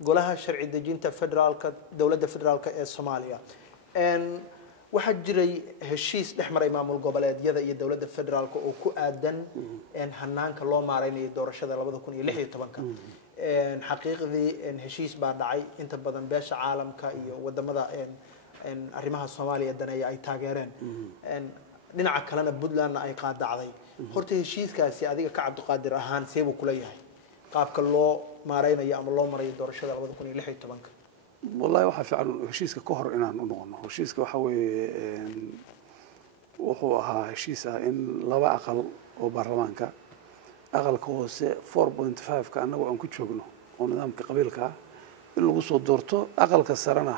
golaha sharci dejinta federaalka dawladda federaalka ee Soomaaliya waxa jiray heshiis dhexmaray maamul goboleedyada iyo dawladda federaalka oo ku aadan hanaanka loo maareynayo doorashada 2016 xaqiiqdii heshiis baa dhacay inta badan beesha caalamka iyo wadamada arrimaha Soomaaliya daneeya ay taageereen dhinaca kalena Puntland ay qaadacday horta heshiiskaasi adiga ka Cabdiqaadir ahaan seebo kula yahay qaabka loo maareynayo ama loo marayo doorashada 2016 والله waxa fiican heshiiska ka hor inaan u noqono heshiiska waxa weeye wuxuu ahaa heshiis ah in laba aqal oo baarlamaanka aqalka hoose 4.5 ka anagu aan ku joogno oo nidaamka qabiilka in lagu soo doorto aqalka sarana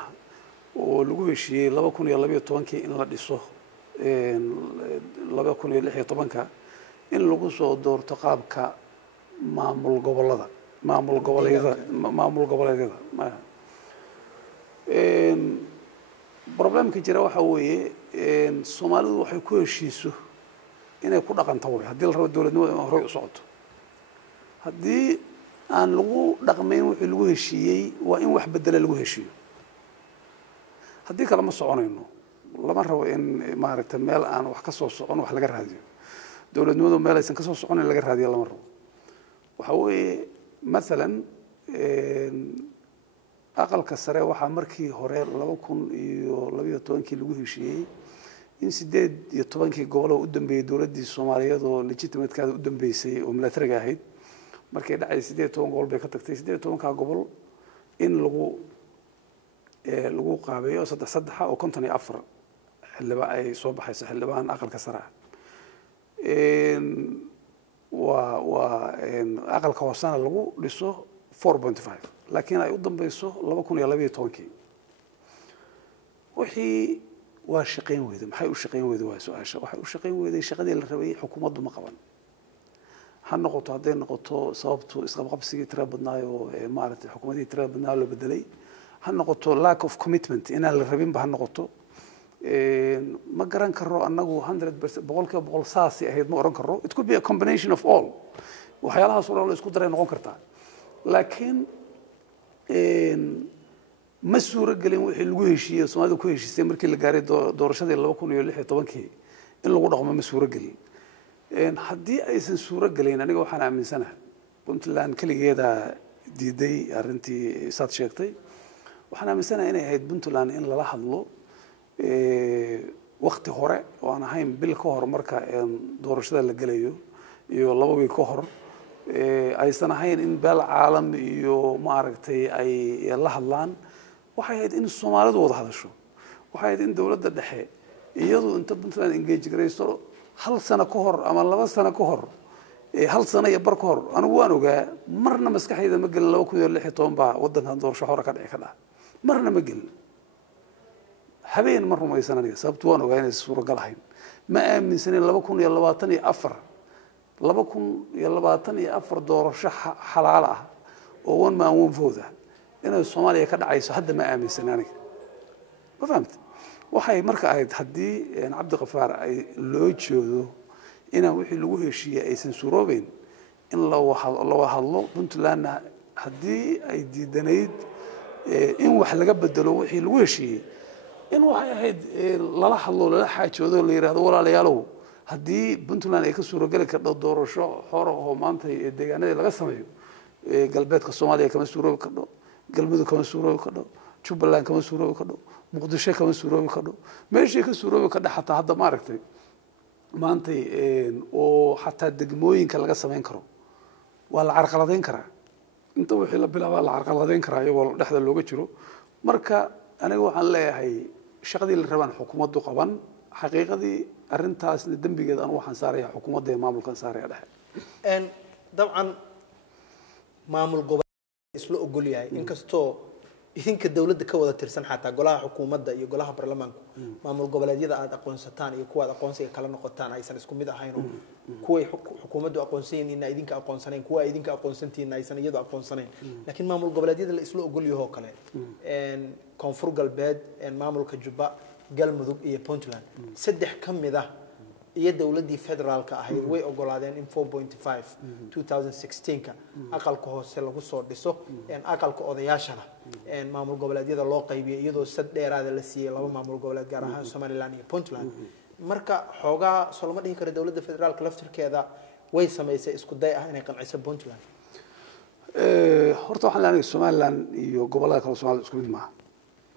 oo lagu heshiiyay 2012 in la dhiso 2016 in lagu soo doorto qaabka maamul goboleedyada problemka jira waxa weeye Soomaalidu waxay ku heshiiso inay ku dhaqanto way hadii la rabo dawladnimada inay hore u socoto hadii aan lagu dhaqmayn wixii lagu heshiiyay waa in wax bedel lagu heshiiyo hadii kala ma soconayno lama rabo in maaragtay meel aan wax ka soo socon wax laga raadiyo dawladnimadu meel aysan ka soo soconin laga raadiyo lama rabo waxa weeye مثلا aqalka sare waxa markii hore 2012 lagu heshiiyay in 18 gobol oo u dambeeyay dawladda Soomaaliyeed oo legitimate-kaada u dambeysay oo militariga ahayd markay dhacay 18 gobol bay ka tagtay 18 gobol in lagu qaabeeyo saddex oo 54 xilliba ay soo baxayso xildhibaan aqalka sare aqalka hoosana lagu dhiso 4.5 laakiin ay u dambayso 2012 wixii waa shaqeyn weeyday maxay u shaqeyn weeyday waa su'aasha waxay u shaqeyn weeyday shaqadii la rabay xukuumaddu ma qaban noqoto hadday noqoto sababtu isqabqabsigii tira badnaayo maaragtay xukuumadii tira badnaa loo bedelay ha noqoto lack of commitment inaan la rabinba ha noqoto ma garan karo annagu 100% boqolkiiba boqol saasi ahayd ma oran karo it could be a combination of all waxyaalahaas oo la isku daray noqon kartaa laakiin ma suuro gelin wixii lagu heshiiyey Soomaalidu ku heshiisay markii la gaaray doorashadii 2016 in lagu dhaqmo ma suuro gelin haddii aysan suuro gelin aniga waxaan aaminsanahay Puntland kaligeeda diiday arrintii saad sheegtay waxaan aaminsanahay inay ahayd Puntland in lala hadlo waqti hore oo aan ahayn bil ka hor marka doorashada la galayo iyo 2 wiil ka hor aysan ahayn in beel caalam iyo maaragtay ay la hadlaan waxay ahayd in Soomaalidu wada hadasho waxay ahayd in dawladda dhexe iyadu inta Puntland engage garayso hal sano ka hor ama 2 sano ka hor hal sano iyo bar ka hor anigu waan ogaa marna maskaxayda ma gelin 2016 baa wadankan doorasho hore ka dhici kara marna ma gelin habeen mar rumaysan aniga sababtu waan ogaa inay suuro gal ahayn ma aaminsanin 2024 doorasho xalaal ah oo one man one vote inay Soomaaliya ka dhacayso hadda ma aaminsan aniga ma fahamtay waxay marka ahayd haddii Cabdi Qafaar ay loo jeedo inaan wixii lagu heshiiyay aysan suuroobeyn in la hadlo Puntland haddii ay diidanayd in wax laga bedelo wixii lagu heshiiyay in waxay ahayd lala hadlo lala xaajoodo la yiraahdo walaalayaalow haddii Puntland ay ka suuro gali karto doorasho xor ah oo maanta deegaanada laga sameeyo galbeedka Soomaaliya kama suuroobi karto galmudug kama suuroobi karto Jubbaland kama suuroobi karto Muqdisho kama suuroobi karto meeshii ka suuroobi karto xataa hadda ma aragtay maanta oo xataa degmooyinka laga sameyn karo waa la carqaladeyn karaa inta wixii la bilaabaa la carqaladeyn karaa iyagoo dhexda looga jiro marka aniga waxaan leeyahay shaqadii la rabaan xukuumaddu qaban xaqiiqadii arrintaasna dambigeeda anu waxaan saaraya xukuumadda ee maamulkan saaraya dhexe dabcan maamul goboleed isla ogol yahay inkastoo idinka dawladda ka wada tirsan xataa golaha xukuumadda iyo golaha baarlamaanku maamul goboleedyada aad aqoonsataan iyo kuwa aad aqoonsiga kala noqotaan aysan isku mid ahayn oo kuwa xukuumaddu aqoonsanayeen in idinka aqoonsanayn kuwa idinka aqoonsantiin aysan iyadu aqoonsanayn laakiin maamul goboleedyada la isla ogol yahay oo kale koonfur galbeed maamulka Jubba galmudug iyo Puntland saddex kamid ah iyo dawladii federaalka ahayd way ogolaadeen in 4.5 2016 aqalka hoose lagu soo dhiso aqalka odayaashana maamul goboleedyada loo qaybiyay iyadoo sad dheeraad la siiyay laba maamul goboleed gaar ahaan Somaliland iyo Puntland marka xoogaa soloma dhihi kara dawladda federaalka laftirkeeda way sameysay isku day ah inay qanciso Puntland horta waxaan leenahay Somaliland iyo gobolada kale Soomaaliya isku mid ma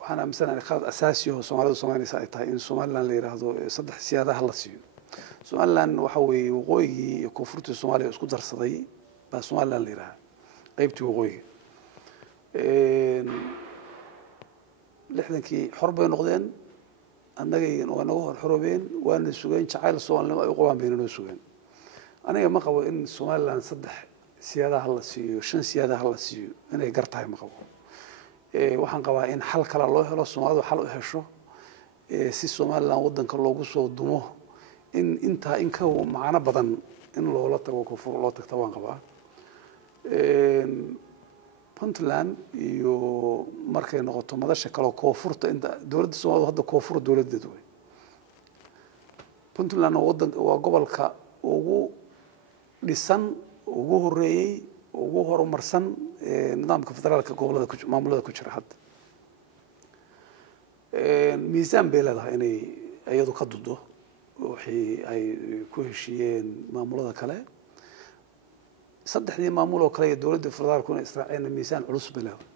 waxaan aaminsanahay qalad asaasi ah oo Soomaalidu Soomaaliya ay tahay in Somaliland la yiraahdo saddex siyaadaha la siiyo Somaliland waxa weeye waqooyiga iyo koonfurta Soomaaliya isku darsaday baa Somaliland la yiraahdo qaybtii waqooyiga lixdankii xor bay noqdeen annaga waa naga hor xoroobeen waana sugeen jacayl Soomaaliya ay u qabaan baynoo sugeen aniga ma qabo in Somaliland saddex siyaadaha la siiyo shan siyaadaha la siiyo inay gartahay ma qabo waxaan qabaa in xal kale loo helo Soomaalidu xal u hesho si Somaliland wadanka loogu soo dumo in ka macna badan in loola tago koonfur loo tagto waan qabaa Puntland iyo markay noqoto madasha kale koonfurta inta dawladda Soomaalidu hadda koonfur dawladeed way Puntland waa gobolka ugu dhisan ugu horeeyay ugu horumarsan nidaamka federaalka gobolada maamulada ku jira hadda miisaan bay leedahay inay iyadu ka dudo wixii ay ku heshiiyeen maamulada kale saddexdii maamul oo kale ee dawladda federaalku inay israaceen miisaan culus bay leedahay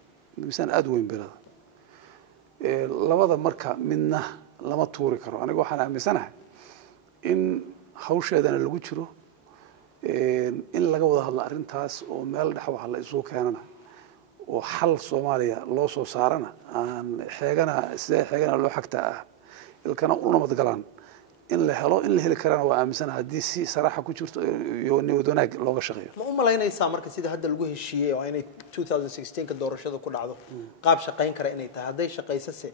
miisaan aad weyn bay leedahay labada marka midna lama tuuri karo aniga waxaan aaminsanahay in hawsheedana lagu jiro in laga wada hadlo arrintaas oo meel dhex wax la isugu keenana oo xal Soomaaliya loo soo saarana aan xeegana loo xagtaa ilkana u nabad galaan in la heli karana waa aaminsan haddii si saraxa ku jirto iyo niyad wanaag looga shaqeeyo ma u malaynaysaa marka sida hadda lagu heshiiyay oo inay 2016 ka doorashada ku dhacdo qaab shaqayn kara inay tahay hadday shaqaysase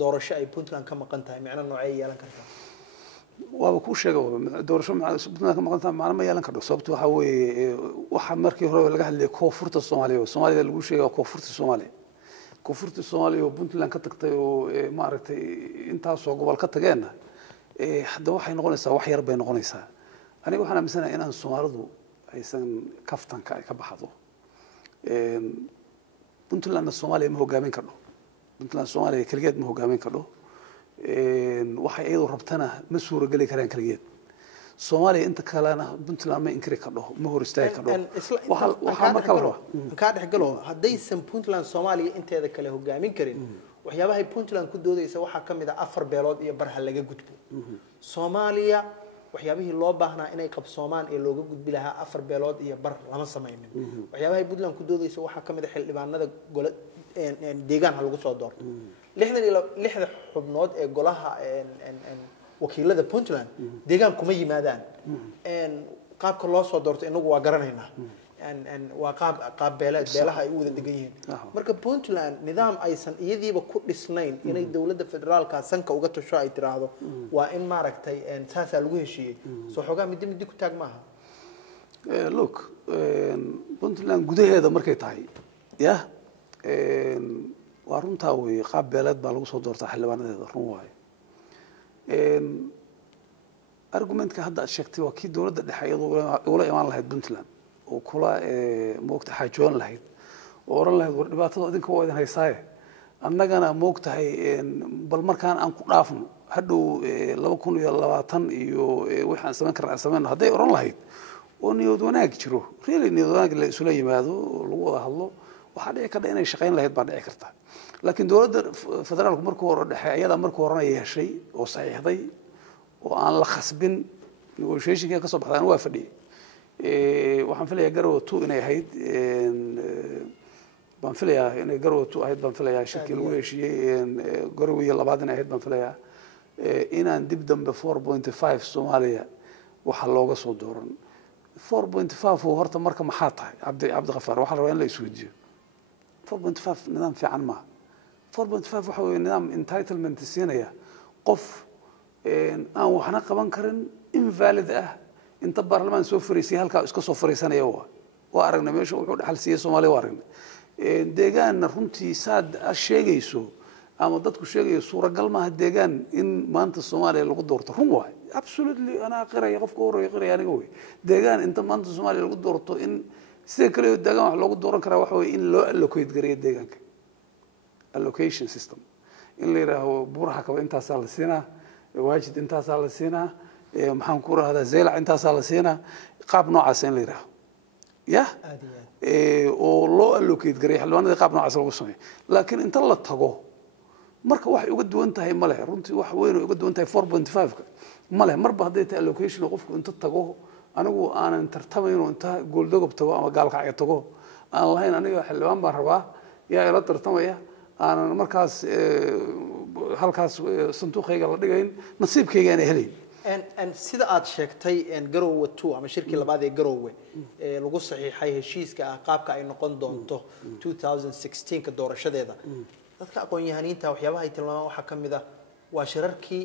doorasho ay Puntland ka maqan tahay macna noocay yeelan kartaa waaba kuu sheega doorasho puntland ka maqantaa macno ma yeelan karto sababto waxa weeye waxa markii hore laga hadlayay koonfurta soomaaliya soomaalida lagu sheegay koonfurta soomaaliya oo puntland ka tagtay oo maaragtay intaasoo gobol ka tageenna hadda waxay noqonaysaa wax yar bay noqonaysaa aniga waxaan aaminsanahay inaan soomaalidu aysan kaftanka ay ka baxdo puntlandna soomaaliya ma hogaamin karno puntland soomaaliya keligeed ma hogaamin karno waxay iyadu rabtana ma suurageli karaan keligeed soomaaliya inta kalena puntland ma inkiri kardho ma hor istaagi kardho waxaa marka la rabaa kaa dhexgalo haddaysan puntland soomaaliya inteeda kale hogaamin karin waxyaabahay puntland ku doodaysa waxaa ka mid ah 4 beelood iyo barha laga gudbo soomaaliya waxyaabihii loo baahnaa inay qabsoomaan ee looga gudbi lahaa 4 beelood iyo bar lama samaynin waxyaabahay puntland ku doodaysa waxaa ka mid ah xildhibaanada gole deegaan ha lagu soo doorto 60 xubnood ee golaha wakiilada puntland deegaan kuma yimaadaan qaabka loo soo doorto inagu waa garanaynaa waa qaab beelaha ay u wada degan yihiin marka puntland nidaam aysan iyadiiba ku dhisnayn inay dawladda federaalka sanka uga tasho ay tiraahdo waa in maaragtay saasaa lagu heshiiyey soo xogaa midi ku taag maaha look puntland gudaheeda markay tahay ya waa runtaa weeye qaab beeleed baa lagu soo doortaa xildhibaanadeeda run waaye argumentka hadda aad sheegtay waa kii dawladda dhexe iyadoo ula imaan lahayd puntland oo kula moogta xaajoon lahayd oo oran lahayd war dhibaatada idinka waa idin haysaaye annagana moogtahay bal markaan aan ku dhaafno hadhow 2020 iyo wixii aan samayn karnaa samayno hadday oran lahayd oo niyad wanaag jiro really niyad wanaag la isula yimaado oo lagu wada hadlo waxaa dhici karta inay shaqayn lahayd baa dhici karta laakiin dawladda federaalku markuu hore dhexe ayada markuu horena yeeshay oo saxiixday oo aan la khasbin negotiationka ka soo baxdaan waa fadhiyay waxaan filayaa garowe 2 inay ahayd baan filayaa inay garowe 2 ahayd baan filayaa shirkii lagu heshiiyey garowe labaad inay ahayd baan filayaa inaan dib dambe 4.5 Soomaaliya waxa looga soo dooran 4.5 oo horta marka maxaa tahay cabdi qafaar waxa la rabaa in la isweydiiyo 4.5 nidaam fiican ma 4.5 waxa weeye nidaam entitlement siinaya qof aan waxna qaban karin invalid ah inta baarlamaan soo fariisay halka iska soo fariisanaya waa aragnay meesha wuxuu dhaxal siiyay Soomaaliya waa aragnay deegaanna runtii saad sheegayso ama dadku sheegayo suuragal ma deegaan in maanta Soomaaliya lagu doorto run waay absolutely ana qiraya qofka horeeyo qiraya aniga way deegaan inta maanta Soomaaliya lagu doorto in sidoo kale deegaan wax lagu dooran karaa waxa way in loo allocate gareeyo deegaanka allocation system in la yiraahdo buraha kaba intaas la siinaa waajid intaas la siinaa maxaan ku raahdaa zeelac intaas la siinaa qaab noocaas in la yiraahdo ya oo loo allocate gareeyo xilwaanada qaab noocaas lagu sameeyo laakiin inta la tago marka wax uga duwan tahay ma leh runtii wax weyn oo uga duwan tahay 4.5 ma leh marba haday tahay allocation qofku inta tago anigu aanan tartamayno inta gooldogob tago ama gaalkacay tago aan lahayn aniga xilwaan baan rabaa yaa ila tartamaya aanan markaas halkaas sanduuqayga la dhigayn nasiibkayga aan helay sida aad sheegtay garowe 2 ama shirkii labaad ee garowe lagu saxiixay heshiiska ah qaabka ay noqon doonto 2016 ka doorashadeeda dadka aqoon-yahaniinta waxyaabaha ay tilmaamaan waxa kamid ah waa shirarkii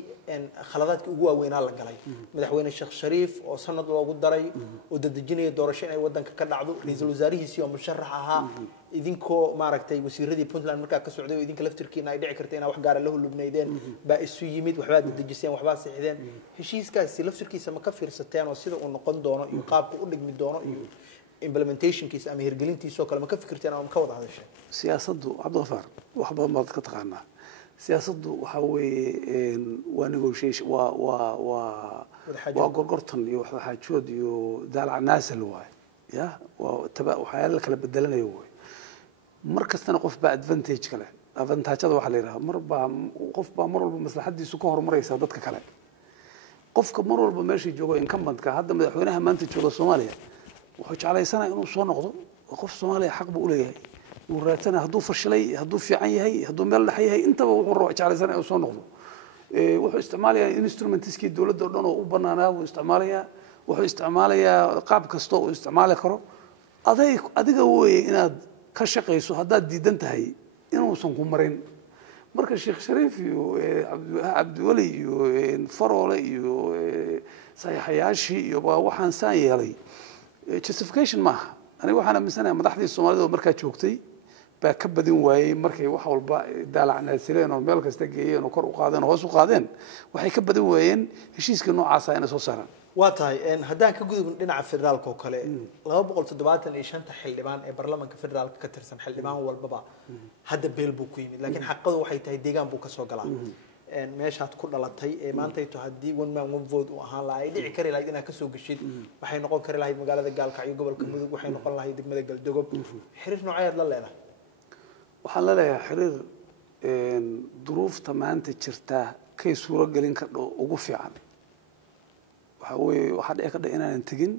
khaladaadkii ugu waaweynaa la galay madaxweyne Sheekh Shariif oo sanad loogu daray oo dadajinaya doorasho inay wadanka ka dhacdo ra'iisul wasaarihiisii oo musharax ahaa idinkoo maaragtay wasiiradii Puntland markaa ka socday oo idinka laftirkiina ay dhici kartay inaa wax gaar ah la hulubnaydeen baa isu yimid waxba dadajiseen waxba saxideen heshiiskaasi laftirkiisa ma ka fiirsateen oo sida uu noqon doono iyo qaabka u dhigmi doono iyo implementationkiisa ama hirgelintiisa oo kale ma ka fikirteen ama ka wada hadasheen siyaasaddu Cabdiqafaar wax badan baad ka taqaanaa siyaasaddu waxa weeye waa negotiation waa gorgortan iyo wax xaajood iyo daalac naasal waay ya waa taba waxa la kala bedelanayo waay markastana qof baa advantage kale avantageada waxa la yiraahdaa marba qof baa mar walba maslaxadiisu ka hormaraysa dadka kale qofka mar walba meeshii joogo incumbent-ka hadda madaxweynaha maanta jooga Soomaaliya wuxuu jeclaysanaa inuu soo noqdo qof Soomaaliya xaq buu u leeyahay وراتنا هدو فشلي هدو في عينه هدو مال حيه أنت وروح على سنة وصنعه وحو استعمالها إنسترومنتس كي الدولة دولنا وبنانا واستعمالها وحو استعمالها قاب كستو واستعمالها كرو أذيك هو إن كشقيسو هذا ديدنت هاي إنه صنكم مرين marka sheekh shariif iyo cabdiwali iyo faroole iyo sayaxayaashii iyo waxaan saan yeelay justification maaha aniga waxaan aaminsanahay madaxdii Soomaalida oo markaa joogtay baa ka badin waayay markay wax walba daalacnaasireen oo meel kasta geeyeen oo kor u qaadeen oo hoos u qaadeen waxay ka badin waayeen heshiiska noocaas ah inay soo saaraan waa tahay haddaan ka gudubno dhinaca federaalka oo kale 275 xildhibaan ee baarlamaanka federaalka ka tirsan xildhibaan walbaba hadda beel buu ku yimid laakiin xaqadu waxay tahay deegaan buu ka soo galaa meeshaad ku dhalatay ee maanta ay haddii one man one vote u ahaan lahayd dhici kari lahayd inaad ka soo gashid waxay noqon kari lahayd magaalada Gaalkacyo gobolka Mudug waxay noqon lahayd degmada Galdogob xiriir noocaad la leedahay waxaan la leeyahay xiriir duruufta maanta jirta kay suuro gelin ka ugu fiican waxa dhici ka inaan tagin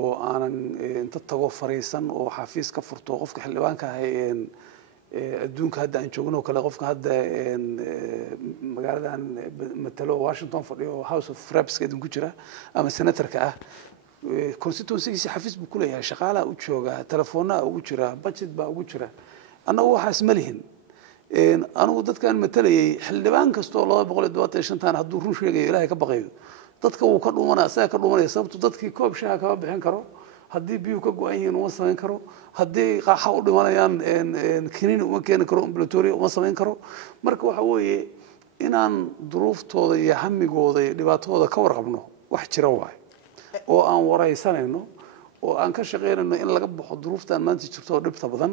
oo aanan inta tago fariisan oo xafiis ka furto qofka xildhibaanka ah adduunka hadda aan joogno kale qofka hadda magaaladan matalo Washington fadhiyo House of Reps ka idinku jira ama senatorka ah constituency xafiis buu ku leeyahay shaqaalaha u jooga telefoonada ugu jira budget baa ugu jira anagu waxaas ma lihin anigu dadkan matalayay xildhibaan kasto 275 hadduu run sheegayo Ilaahay ka baqayo dadka uu ka dhumanaa asaga ka dhumanaya sababtu dadkii koob shaah ka bixin karo haddii biyo ka go'an yihiin uma samayn karo haddii qaaxa u dhimanayaan kiniin uma keeni karo ambulatory uma samayn karo marka waxa weeye inaan duruuftooda iyo hamigooda iyo dhibaatooda ka warqabno wax jira waay oo aan waraysanayno oo aan ka shaqeynayno in laga baxo duruuftan maanta jirto dhibta badan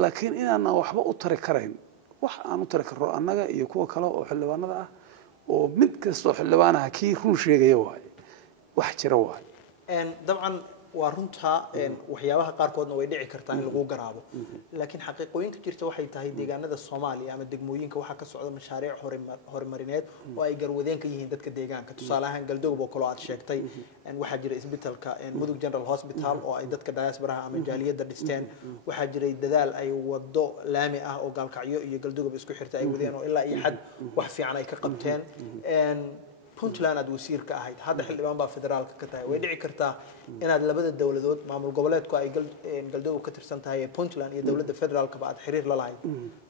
laakiin inaan waxba u tari karayn wax aan u tari karo annaga iyo kuwa kale oo xildhibaanada ah oo mid kasta oo xildhibaanaha kii run sheegaya waay wax jira waay dabcan waa runta waxyaabaha qaarkoodna way dhici kartaa in lagu garaabo laakiin xaqiiqooyinka jirta waxay tahay deegaanada Soomaaliya ama degmooyinka waxa ka socda mashaariic horumarineed oo ay garwadeen ka yihiin dadka deegaanka tusaale ahaan Galdogob oo kale aad sheegtay waxa jira isbitaalka Mudug General Hospital oo ay dadka diaspora ama jaaliyada dhisteen waxa jiray dadaal ay wado laami ah oo Gaalkacyo iyo Galdogob isku xirta ay wadeen oo ilaa iyo xad wax fiican ay ka qabteen Puntland aad wasiirka ahayd hadda xildhibaan baa federaalka ka tahay way dhici kartaa inaad labada dawladood maamul goboleedku ay Galdogob ka tirsan tahay Puntland iyo dawladda federaalka ba aad xiriir la lahayd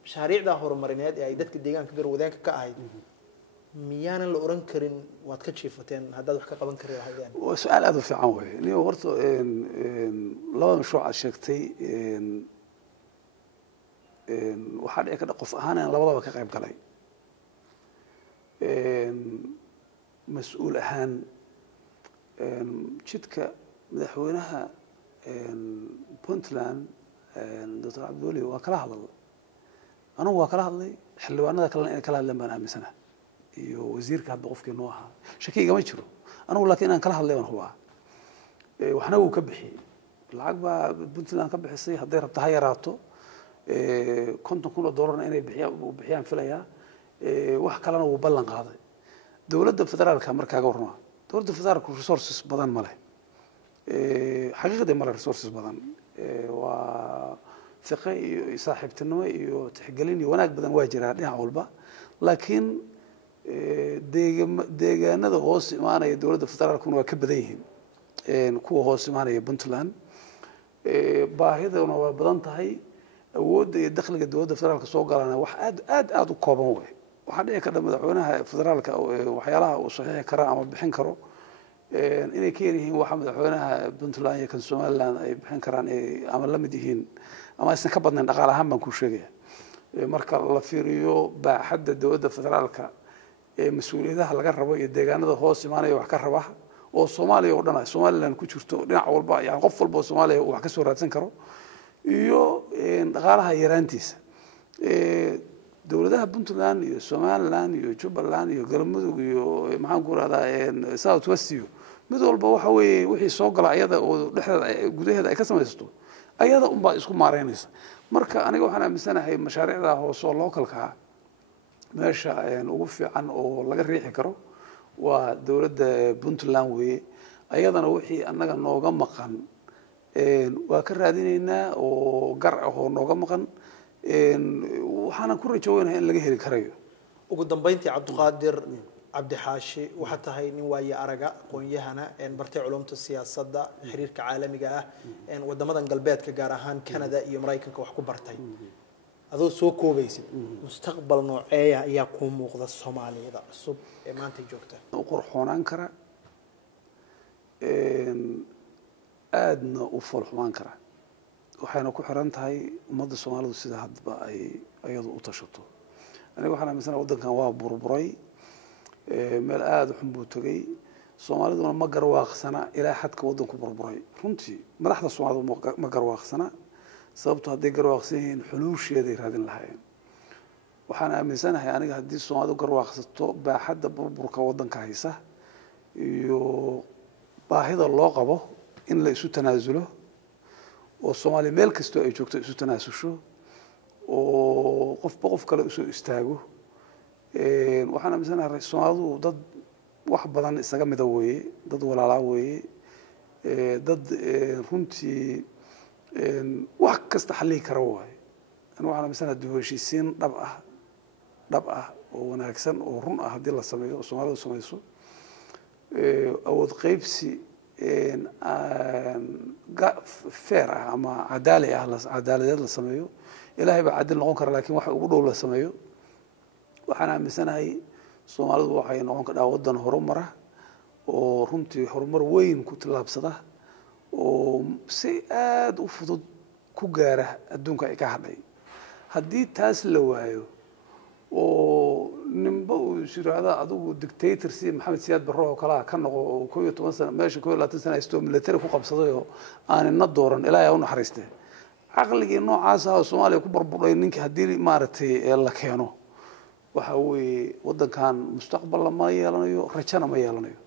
mashaariicda horumarineed ee ay dadka deegaanka garwadeenka ka ahayd miyaanan la oran karin waad ka jiifateen haddaad wax ka qaban kari lahaydeen waa su'aal aad u fiican weeye niyo horta laba mashruuc aad sheegtay waxaa dhici karta qof ahaan aan labadaba ka qayb galay مسؤول أهان جدك مدحونها بونتلاند دكتور عبد الولي وكله الله أنا وكله الله حلو أنا كله لما أنا مسنا وزير كهذا بقف كنوها شكي جماعة شرو أنا ولا كنا كله الله من هو وإحنا وكبحي العقبة بونتلاند كبحي صي هدير بتهيراته كنت كل دورنا أنا بحيان فيها وحكلنا وبلغ هذا دولة الفدرال كامر كاغورنا دولة الفدرال resources بدن ماله حقيقة دي ماله resources بدن وثقة صاحب تنوي وتحقليني وناك بدن واجرها دي عولبا لكن ديجانا ده هوس معنا دولة الفدرال كانوا كبديهم كوا هوس معنا بنتلاند باهذا ونوا بدن تهي ود يدخل الدولة الفدرال كسوق لنا واحد أد وكوبون waxaa dhici karta madaxweynaha federaalka waxyaalaha uu saxiixi kara ama bixin karo inay ka yihiin waxa madaxweynaha Puntland iyo kan Somaliland ay bixin karaan ama la mid yihiin ama aysan ka badnayn dhaqaale ahaan baan ku sheegaya marka la fiiriyo baaxadda dowladda federaalka mas'uuliyadaha laga rabo iyo deegaanada hoos imaanaya wax ka raba oo Soomaaliya oo dhan Somaliland ku jirto dhinac walba yani qof walba oo Soomaaliya wax ka soo raadsan karo iyo dhaqaalaha yaraantiisa dowladaha Puntland iyo Somaliland iyo Jubaland iyo Galmudug iyo maxaan ku raadaa South West iyo mid walba waxa weeye wixii soo gala ayada oo dhexdeeda gudaheeda ay ka samaysto ayada un baa isku maareynaysa marka aniga waxaan aaminsanahay mashaariicda hoos oo localka meesha ugu fiican oo laga riixi karo waa dowladda Puntland weeye ayadana wixii annaga nooga maqan waa ka raadinaynaa oo gar ah oo nooga maqan waxaan ku rajoonahay in laga heli karayo ugu dambeyntii Cabdiqaadir Cabdi Xaashi waxa tahay nin waaye araga qoonyahana bartay culumta siyaasadda xiriirka caalamiga ah wadamadan galbeedka gaar ahaan Canada iyo Mareykanka wax ku bartay adoo soo koobaysid mustaqbal nooceeya ayaa ku muuqda Soomaalida cusub ee maanta joogta qurxoonaan kara aadna u fulxumaan kara waxayna ku xiran tahay ummadda Soomaalidu sida hadba ay ayadu u tashato aniga waxaan aaminsan wadankan waa burburay meel aad u xun buu tagay Soomaaliduna ma garwaaqsana ilaa xadka wadanku burburay runtii madaxda Soomaalidu ma garwaaqsana sababtoo haday garwaaqsan yihiin xuluusheeda ay raadin lahaayeen waxaan aaminsanahay aniga haddii Soomaalidu garwaaqsato baaxadda burburka wadanka haysa iyo baahida loo qabo in la isu tanaasulo oo Soomaali meel kasta ay joogto isu tanaasusho oo qof kale u soo istaago waxaan aaminsanahay Soomaalidu dad wax badan isaga mid weeye dad walaala weeye dad runtii wax kasta xalli kara waay أنا waxaan aaminsanaa dib u heshiisiin dhab ah oo wanaagsan oo run ah hadii la sameeyo Soomaalidu sameeyso awood qaybsi fair ama cadaalad la sameeyo ilaahay baa cadil noqon kara laakiin waxa ugu dhow la sameeyo waxaan aaminsanahay Soomaalidu waxay noqon kartaa wadan horumar oo runtii horumar weyn ku tilaabsada oo si aad u fudud ku gaara adduunka ay ka hadhay haddii taas la waayo oo nimba uu shiraada adigu dictator si Maxamed Siyaad Barre oo kala ka noqo oo 12 sano meesha 12 sano aysto military ku qabsaday oo aanna dooran ilaahay u naxariistay aqligii noocaas ah Soomaaliya ku burburay ninka hadii maartay la keeno waxa weey wadankan mustaqbal ma yeelanayo rajana ma yeelanayo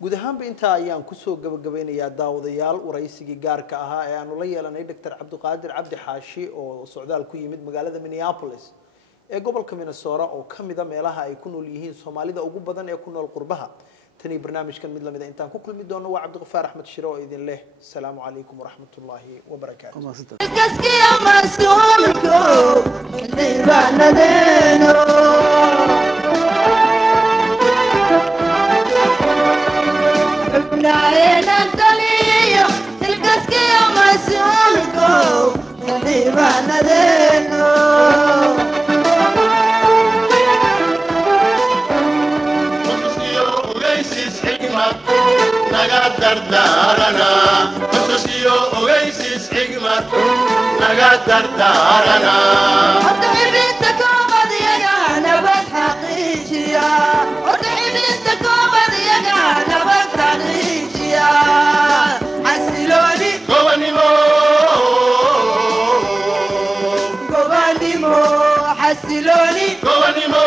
guud ahaanba inta ayaan ku soo gabagabeynayaa daawadayaal waraysigii gaarka ahaa ee aanu la yeelanay Dr. Cabdiqaadir Cabdi Xaashi oo socdaal ku yimid magaalada Minneapolis ee gobolka Minnesota oo kamida meelaha ay ku nool yihiin Soomaalida ugu badan ee ku nool qurbaha tani barnaamijkan mid lamid ah intaan ku kulmi doono waa Cabdiqafaar Axmed Shiro oo idin leh salaamu calaykum waraxmatullaahi wabarakaatuh dardarana qososiyo ogeysis xigmad naga dardarana wadxibinta koobadiyaga nabad xaqiijiya wadxibinta koobadiyaga nabad xaqiijiya xasilooni gobanimo xasilooni gobanimo